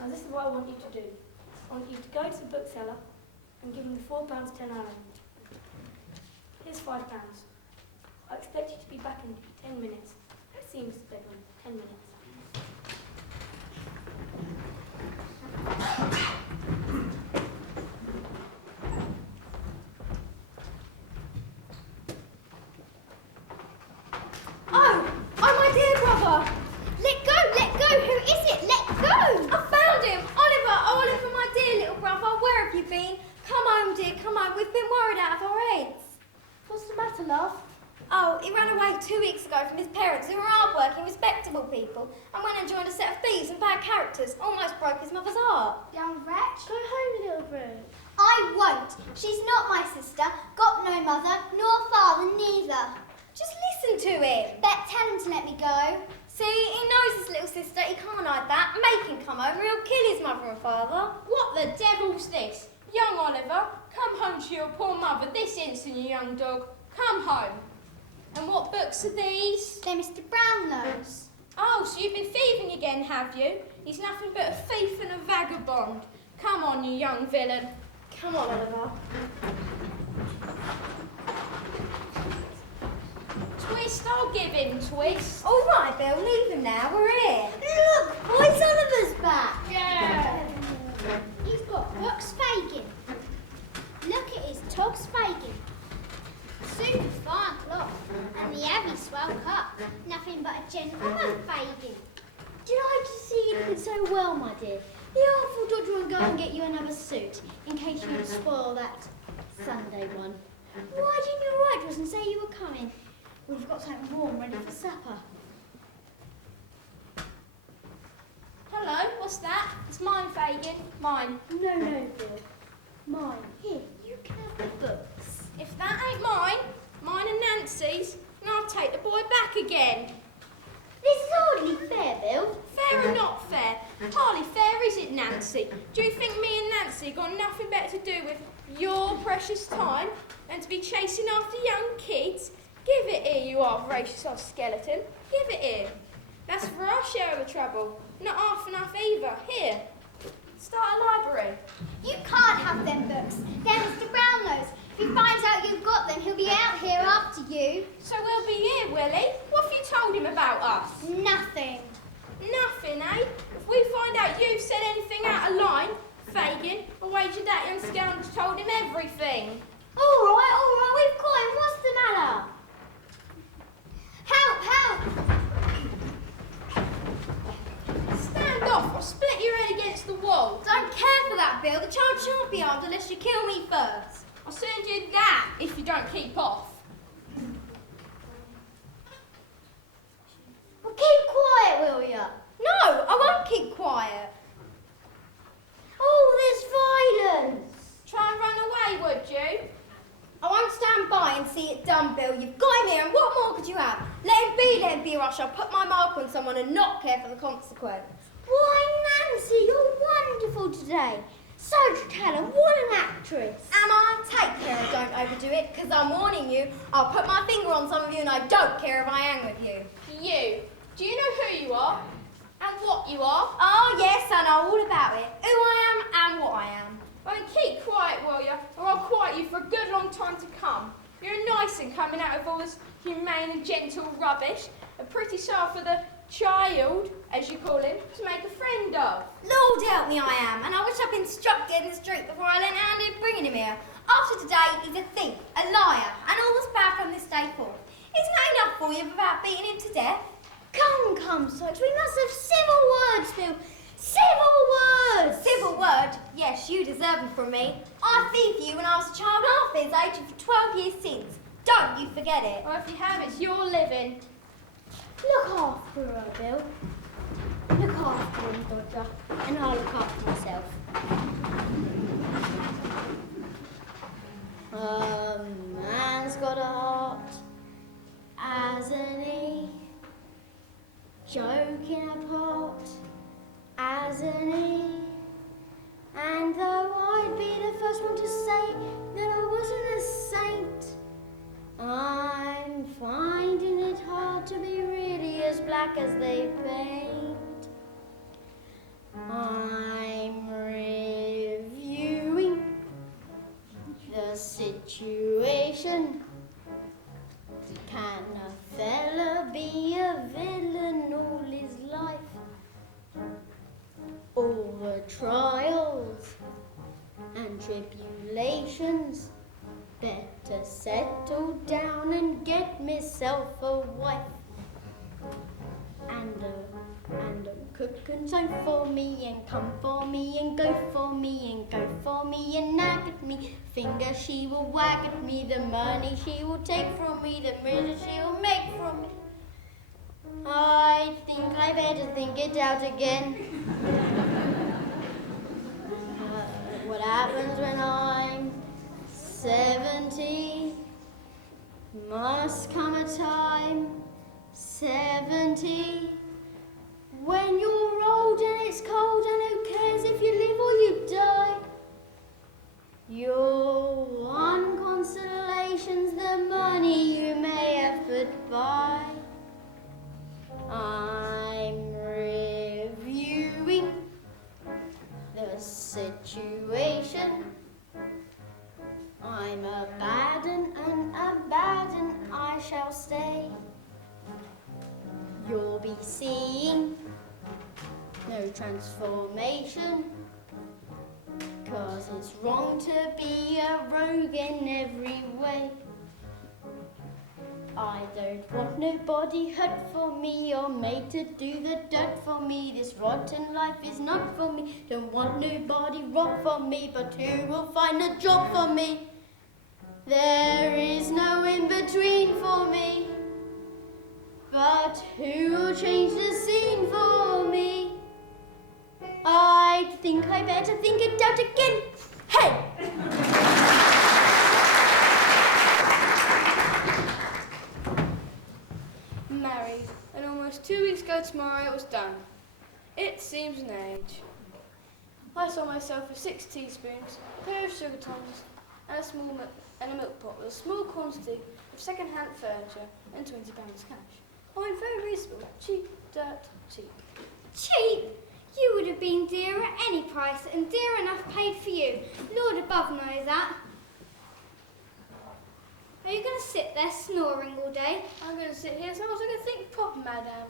Now this is what I want you to do. I want you to go to the bookseller and give him the £4 10 hour. Here's £5. I expect you to be back in 10 minutes. See Mrs. Bedwin, 10 minutes. Oh, my dear brother! Let go! Who is it? Let go! I found him! Oliver, my dear little brother, where have you been? Come home, dear, come home. We've been worried out of our heads. What's the matter, love? Oh, he ran away 2 weeks ago from his parents, who were hard-working, respectable people, and went and joined a set of thieves and bad characters. Almost broke his mother's heart. Young wretch. Go home, little Ruth. I won't. She's not my sister. Got no mother, nor father neither. Just listen to him. Tell him to let me go. See, he knows his little sister. He can't hide that. Make him come home or he'll kill his mother and father. What the devil's this? Young Oliver, come home to your poor mother this instant, you young dog. Come home. And what books are these? They're Mr. Brownlow's. Oh, so you've been thieving again, have you? He's nothing but a thief and a vagabond. Come on, you young villain. Come on, Oliver. Twist, I'll give him twist. All right, Bill, leave him now. We're in. Look, Boys Oliver's back. Yeah. He's got Box Fagin. Look at his Togs Fagin. Super fine cloth. And the Abbey swell cup. Nothing but a gentleman Fagin. Delighted to see you looking so well, my dear. The awful dodger will go and get you another suit, in case you spoil that Sunday one. Why didn't you write to us and say you were coming? We've got something warm ready for supper. Hello, what's that? It's mine, Fagin. Mine. No, Bill. Mine. Here, you can have the books. If that ain't mine and Nancy's, then I'll take the boy back again. This is hardly fair, Bill. Fair or not fair? Hardly Nancy. Do you think me and Nancy got nothing better to do with your precious time than to be chasing after young kids? Give it here, you are voracious old skeleton. Give it here. That's for our share of the trouble. Not half enough either. Here, start a library. You can't have them books. They're Mr. Brownlow's. If he finds out you've got them, he'll be out here after you. So we'll be here, Willie. What have you told him about us? Nothing. Nothing, eh? If we find out you've said anything out of line, Fagin, I'll wager that young scoundrel's told him everything. All right, we've got him. What's the matter? Help, help! Stand off, I'll split your head against the wall. Don't care for that, Bill. The child shan't be harmed unless you kill me first. I'll send you that if you don't keep off. Well, keep quiet, will you? No, I won't keep quiet. Oh, there's violence. Try and run away, would you? I won't stand by and see it done, Bill. You've got him here, and what more could you have? Let him be, or I shall put my mark on someone and not care for the consequence. Why, Nancy, you're wonderful today. Such talent, what an actress. Am I? Take care and don't overdo it, because I'm warning you, I'll put my finger on some of you and I don't care if I hang with you. You. Do you know who you are? And what you are? Oh, yes, I know all about it. Who I am and what I am. Well, then keep quiet, will you? Or I'll quiet you for a good long time to come. You're a nice one coming out of all this humane and gentle rubbish. A pretty soul for the child, as you call him, to make a friend of. Lord help me, I am, and I wish I'd been struck dead in the street before I lent a hand in bringing him here. After today, he's a thief, a liar, and all that's bad from this day forth. Isn't that enough for you without beating him to death? Come, Sykes, we must have civil words, Bill. Civil words! Civil word? Yes, you deserve them from me. I thieved you when I was a child half his age and for 12 years since. Don't you forget it. Well, if you have, it's your living. Look after her, Bill. Look after him, Dodger, and I'll look after myself. A man's got a heart, hasn't he? Joking apart, hasn't he? And though I'd be the first one to say that I wasn't a saint, I'm finding it hard to be really as black as they paint. I'm reviewing the situation. Can a fella be a villain all his life? All the trials and tribulations, better settle down and get myself a wife. And cook and sew for me, and come for me, and go for me, and go for me, and nag at me. Finger she will wag at me, the money she will take from me, the murder she will make from me. I think I better think it out again. What happens when I'm 70? Must come a time, 70, when you're old and it's cold and who cares if you live or you die? Your one consolation's the money you may have put by. I'm reviewing the situation. I'm a bad and I shall stay. You'll be seeing no transformation, 'cause it's wrong to be a rogue in every way. I don't want nobody hurt for me or made to do the dirt for me. This rotten life is not for me. Don't want nobody rob for me, but who will find a job for me? There is no in-between for me, but who will change the scene for me? I think I better think it out again. Hey! Married, and almost 2 weeks ago tomorrow it was done. It seems an age. I sold myself for 6 teaspoons, a pair of sugar tongs, and a milk pot with a small quantity of second-hand furniture and £20 cash. I went very reasonable, cheap, dirt cheap. Cheap? You would have been dear at any price, and dear enough paid for you. Lord above knows that. Are you going to sit there snoring all day? I'm going to sit here so I was going to think proper, madam.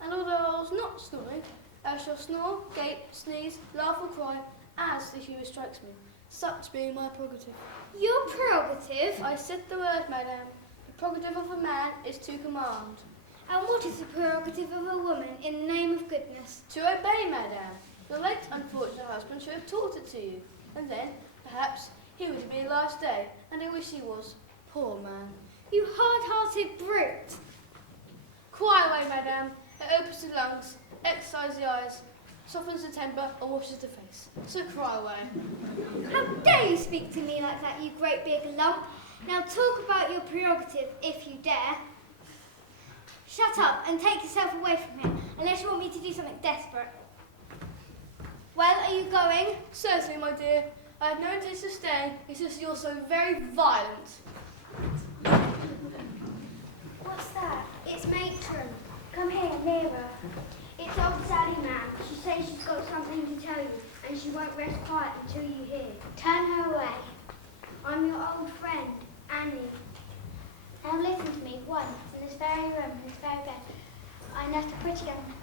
And although I was not snoring, I shall snore, gape, sneeze, laugh or cry, as the humour strikes me, such being my prerogative. Your prerogative? I said the word, madam. The prerogative of a man is to command. And what is the prerogative of a woman, in the name of goodness? To obey, madam. Your late unfortunate husband should have taught it to you, and then, perhaps, he would be alive today, and I wish he was. Poor man. You hard-hearted brute. Cry away, madam. It opens the lungs, exercises the eyes, softens the temper, and washes the face. So cry away. How dare you speak to me like that, you great big lump? Now talk about your prerogative, if you dare. Shut up and take yourself away from here, unless you want me to do something desperate. Well, are you going? Certainly, my dear. I have no intention of staying. It's just you're so very violent. What's that? It's Matron. Come here, nearer. It's old Sally, ma'am. She says she's got something to tell you, and she won't rest quiet until you hear. Turn her away. I'm your old friend, Annie. Now listen to me once, in this very room, in this very bed. I nursed a pretty young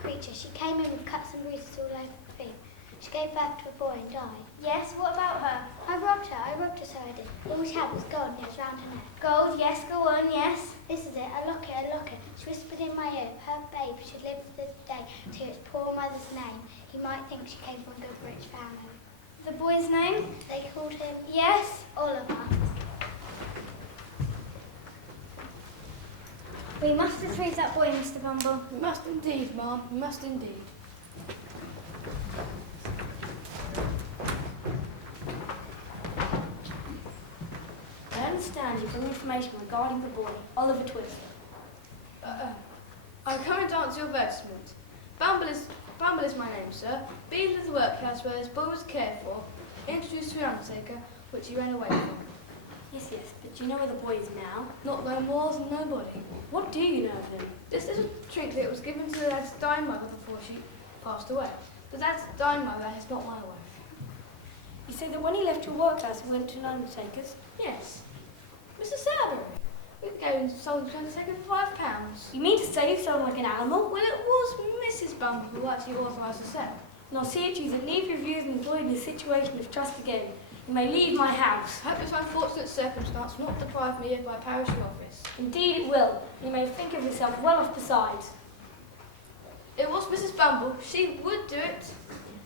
creature. She came in with cuts and bruises all over her feet. She gave birth to a boy and died. Yes, what about her? I robbed her so I did. All she had was gold and it was round her neck. Gold, yes, go on, yes. This is it, a locket. She whispered in my ear, her babe should live the day to its poor mother's name. He might think she came from a good rich family. The boy's name? They called him, yes, Oliver. We must retrieve that boy, Mr. Bumble. We must indeed, ma'am. We must indeed. I understand you from information regarding the boy, Oliver Twister. I'm coming to answer your advertisement. Bumble is my name, sir. Being in the workhouse where this boy was cared for, introduced to the undertaker, which he ran away from. Yes, but do you know where the boy is now? Not no more than nobody. What do you know of him? This little trinket was given to the lad's dying mother before she passed away. The lad's dying mother is not my wife. You say that when he left your workhouse, he went to an undertaker's? Yes. Mr. Sarbury. We gave him sold the undertaker for £5. You mean to say you sold him like an animal? Well, it was Mrs. Bumble who actually authorised the sale. And I'll see that you that leave your views and employed in a situation of trust again. You may leave my house. I hope this unfortunate circumstance will not deprive me of my parish office. Indeed it will. You may think of yourself well off besides. It was Mrs. Bumble. She would do it.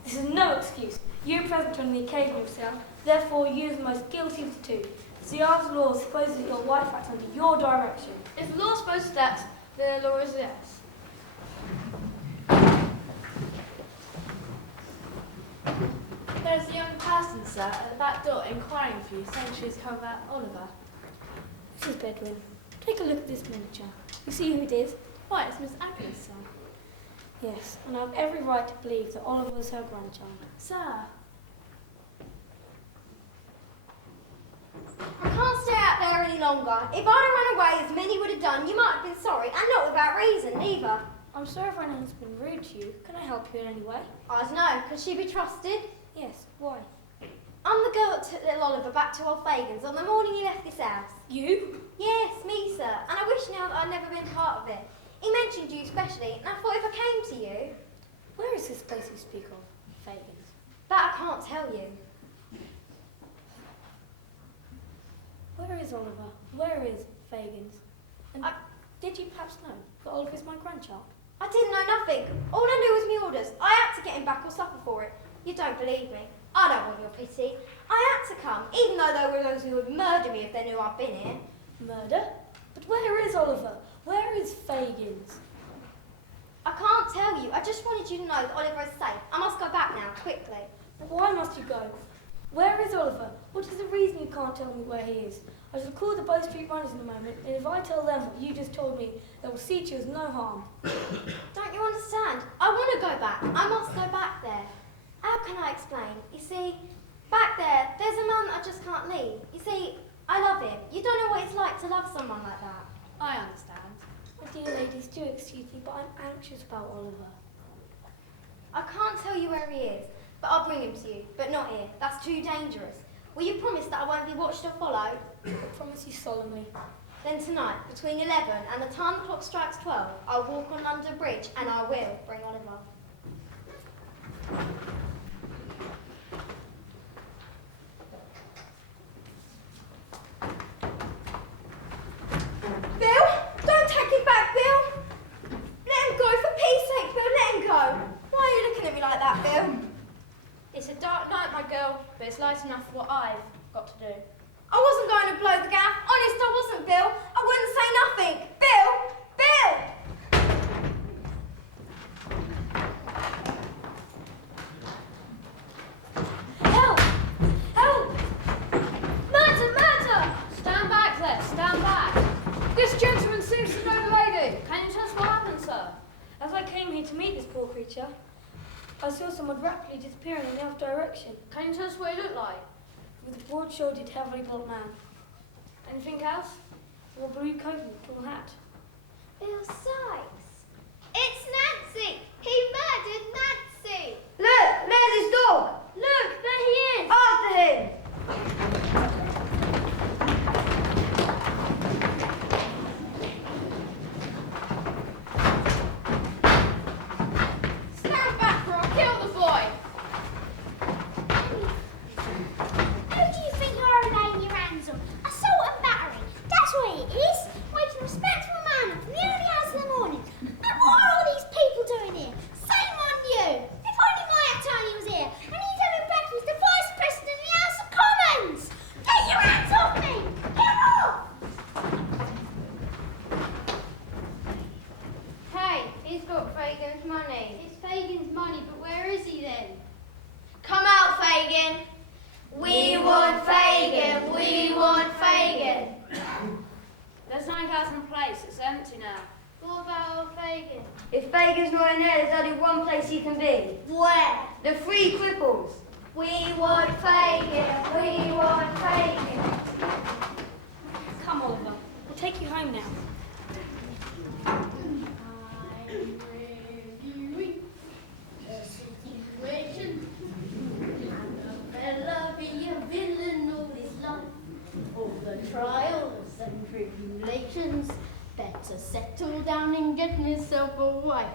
This is no excuse. You were present on the occasion of sale, therefore you are the most guilty of the two. The Ar's law supposes that your wife acts under your direction. If the law supposes that, then the law is yes. There's a young person, sir, at the back door inquiring for you, saying she has come about Oliver. Mrs. Bedwin, take a look at this miniature. You see who it is? Why, it's Miss Agnes, sir. Yes, and I have every right to believe that Oliver was her grandchild. Sir. I can't stay out there any longer. If I'd have run away as many would have done, you might have been sorry, and not without reason either. I'm sorry if anyone's been rude to you. Can I help you in any way? I don't know, could she be trusted? Yes, why? I'm the girl that took little Oliver back to old Fagan's on the morning he left this house. You? Yes, me, sir, and I wish now that I'd never been part of it. He mentioned you especially, and I thought if I came to you... Where is this place you speak of? Fagan's. That I can't tell you. Where is Oliver? Where is Fagan's? And did you perhaps know that Oliver is my grandchild? I didn't know nothing. All I knew was me orders. I had to get him back or suffer for it. You don't believe me. I don't want your pity. I had to come, even though there were those who would murder me if they knew I'd been here. Murder? But where is Oliver? Where is Fagan's? I can't tell you. I just wanted you to know that Oliver is safe. I must go back now, quickly. But why must you go? Where is Oliver? What is the reason you can't tell me where he is? I shall call the Bow Street runners in a moment, and if I tell them what you just told me, they will see to you as no harm. Don't you understand? I want to go back. I must go back there. How can I explain. You see, back there's a man that I just can't leave. You see, I love him. You don't know what it's like to love someone like that. I understand. My dear ladies, do excuse me, but I'm anxious about Oliver. I can't tell you where he is, but I'll bring him to you. But not here. That's too dangerous. Will you promise that I won't be watched or followed? I promise you solemnly. Then tonight, between 11 and the time the clock strikes 12, I'll walk on London Bridge and I will bring Oliver. Bill! Don't take him back, Bill! Let him go, for peace sake, Bill, let him go! Why are you looking at me like that, Bill? It's a dark night, my girl, but it's light enough for what I've got to do. I wasn't going to blow the gaff. Honest, I wasn't, Bill. I wouldn't say nothing. Bill! Bill! Help! Help! Murder! Murder! Stand back there, stand back. This gentleman seems to know the lady. Can you tell us what happened, sir? As I came here to meet this poor creature, I saw someone rapidly disappearing in the other direction, Can you tell us what he looked like? with a broad-shouldered, heavily built man, Anything else? with a blue coat and a tall hat. Bill Sykes. It's Nancy. He murdered Nancy. Look! There's his dog! Look, there he is! After him! Stand back or I'll kill the boy. Who do you think are laying your hands on? Assault and battery. That's what it is. Waking a respectable man up from the early hours in the morning. And what are all these people doing here? Shame on you. If only my attorney was here and he's having breakfast with the Vice President of the House of Commons. Get your hands off me. Get off. Hey, he's got Fagan's money. It's Fagan's money, but where is he then? Come out, Fagin. We want Fagin. We want Fagin. There's 9,000 place. It's empty now. What about old Fagan? If Fagan's not in there, there's only one place he can be. Where? The Three Cripples. We want Fagin. We want Fagin. Come, Oliver. We'll take you home now. I'm reviewing the situation. Can a fella be a villain all his life? All the trials and tribulations. Better settle down and get yourself a wife.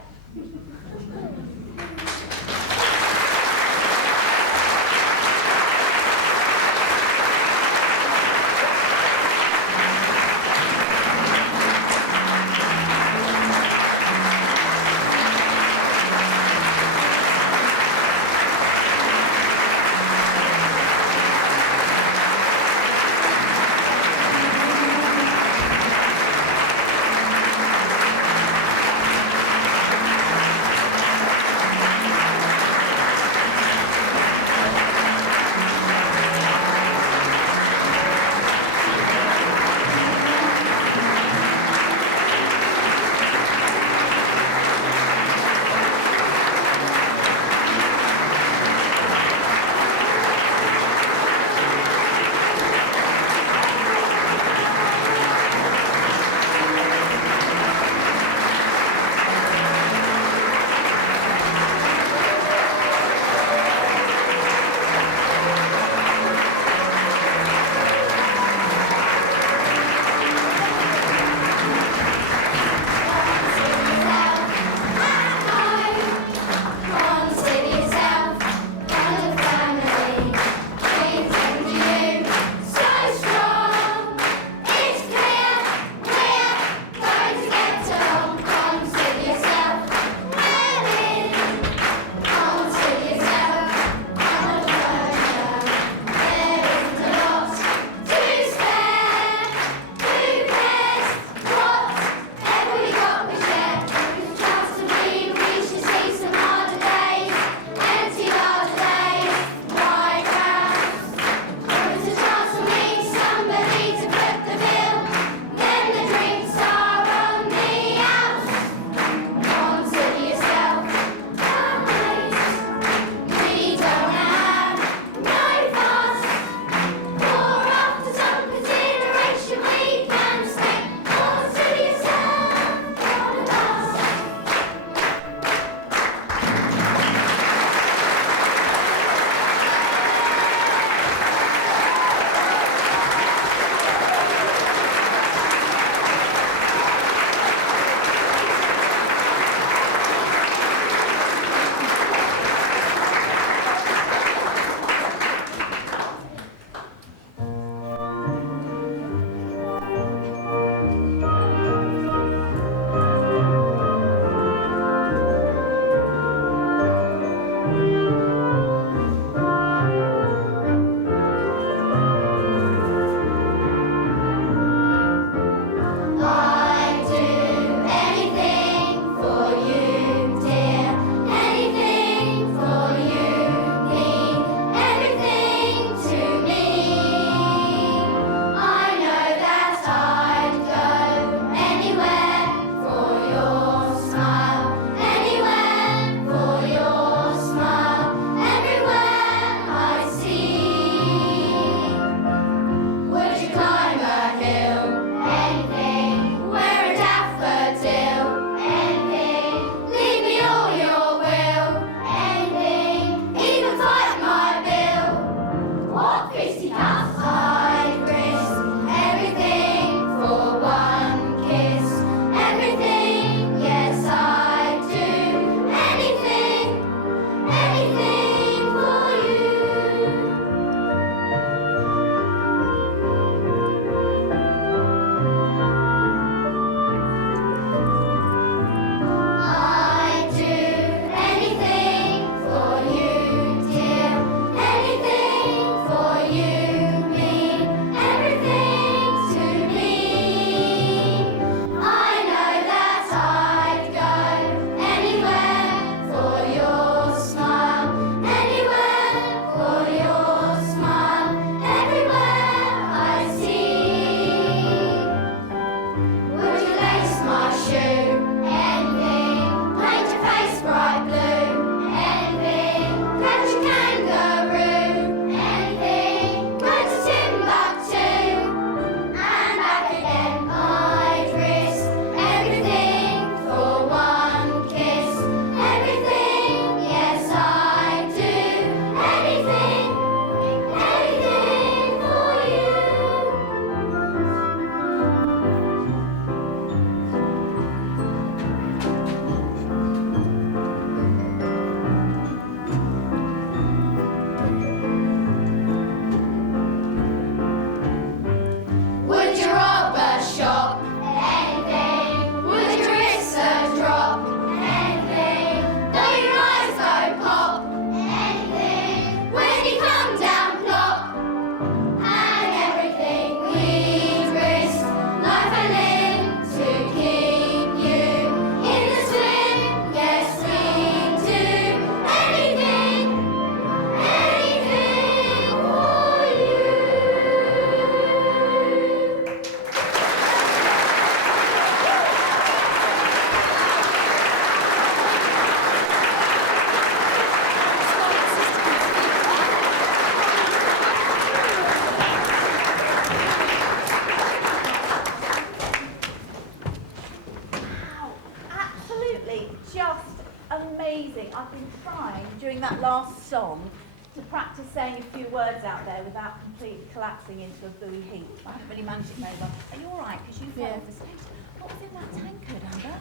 trying during that last song to practice saying a few words out there without completely collapsing into a buoy heap. I haven't really managed it very well. Are you all right? Because you fell off the stage. What was in that tankard, Amber?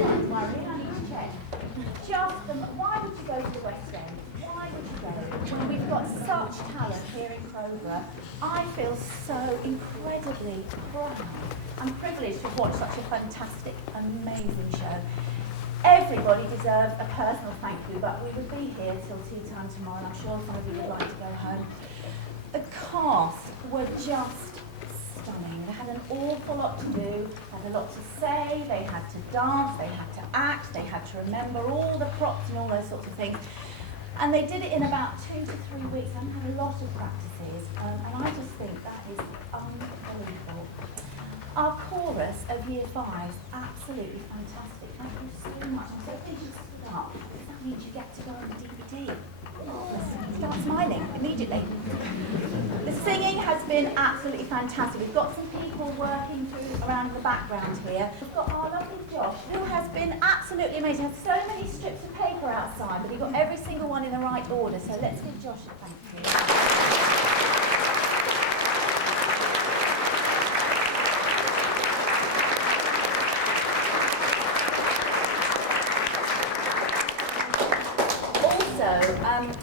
Don't worry, I need to check. Why would you go to the West End? Why would you go? When we've got such talent here in Crowborough, I feel so incredibly proud and privileged to watch such a fantastic, amazing show. Everybody deserves a personal thank you, but we would be here till tea time tomorrow, and I'm sure some of you would like to go home. The cast were just stunning. They had an awful lot to do, had a lot to say, they had to dance, they had to act, they had to remember all the props and all those sorts of things. And they did it in about 2 to 3 weeks. I had a lot of practices, and I just think that is unbelievable. Our chorus of Year 5's absolutely fantastic. Thank you so much. I'm so pleased you stood up, because that means you get to go on the DVD. Start smiling immediately. The singing has been absolutely fantastic. We've got some people working through around the background here. We've got our lovely Josh, who has been absolutely amazing. He has so many strips of paper outside, but he got every single one in the right order. So let's give Josh a thank you.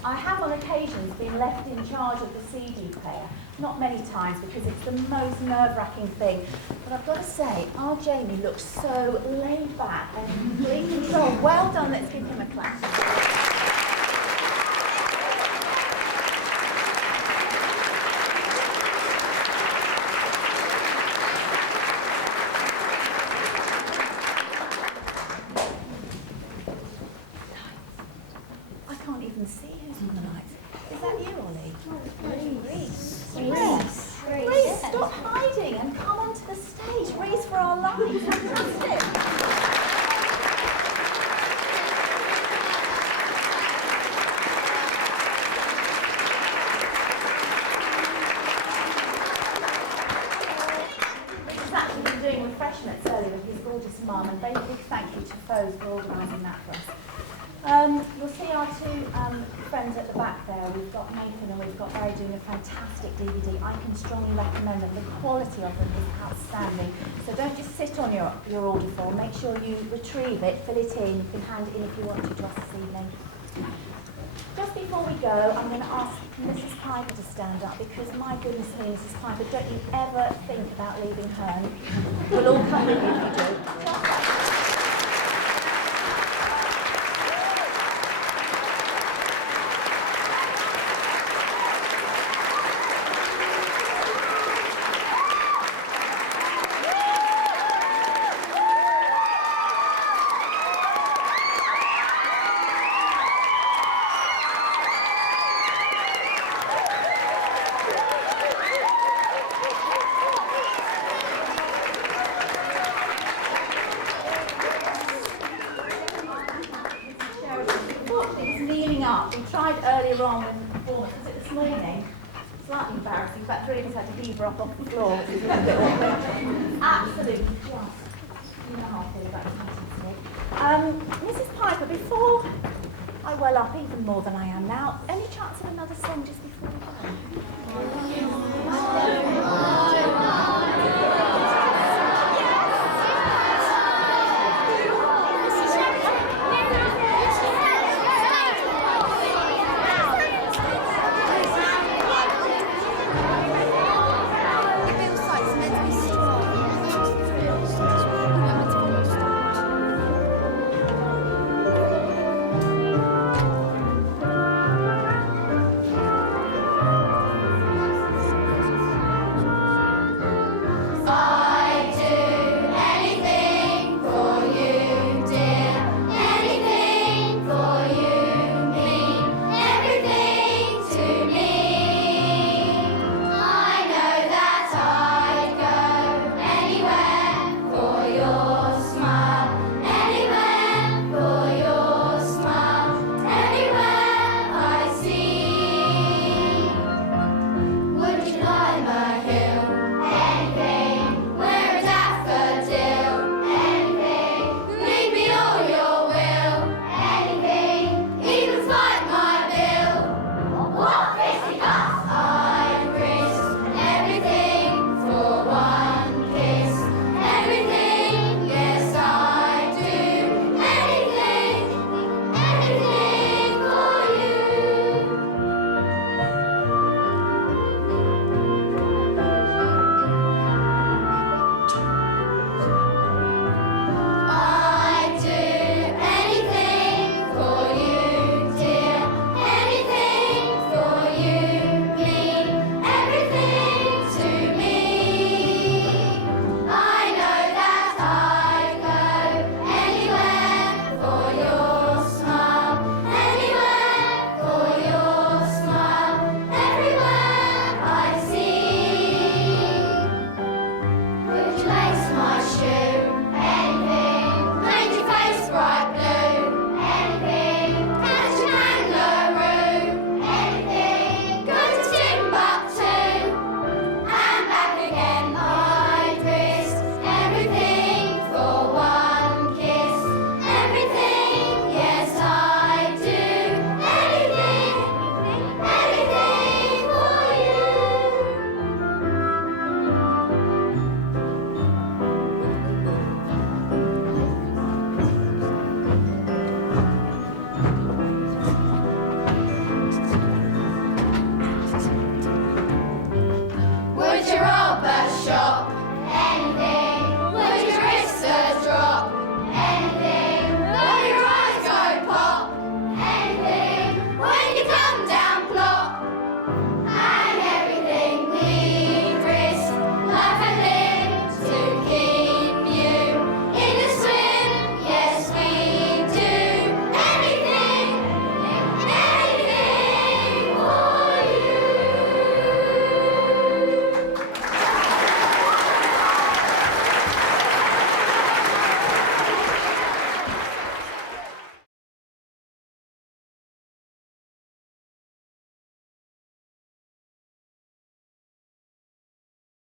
I have on occasions been left in charge of the CD player, not many times because it's the most nerve-wracking thing, but I've got to say, our Jamie looks so laid back and in complete control. Well done, let's give him a clap. Reese, stop hiding and come onto the stage. Reese for our lives. Fantastic. Reese has actually been doing refreshments earlier with his gorgeous mum, and a big thank you to Foes for organising that for us. You'll see our two friends at the back there. We've got Nathan and we've got Barry doing a fantastic DVD. I can strongly recommend them. The quality of them is outstanding. So don't just sit on your order form. Make sure you retrieve it, fill it in. You can hand it in if you want to us this evening. Just before we go, I'm going to ask Mrs. Piper to stand up because, my goodness me, Mrs. Piper, don't you ever think about leaving Herne. We'll all come with you if you do. We tried earlier on when the performance, was it this morning? Slightly embarrassing, but 3 of us had to heave her up off the floor, which was a little bit awkward. Absolutely just 2.5 years, that was fantastic. Mrs. Piper, before I well up even more than I am now, any chance of another song just before we go?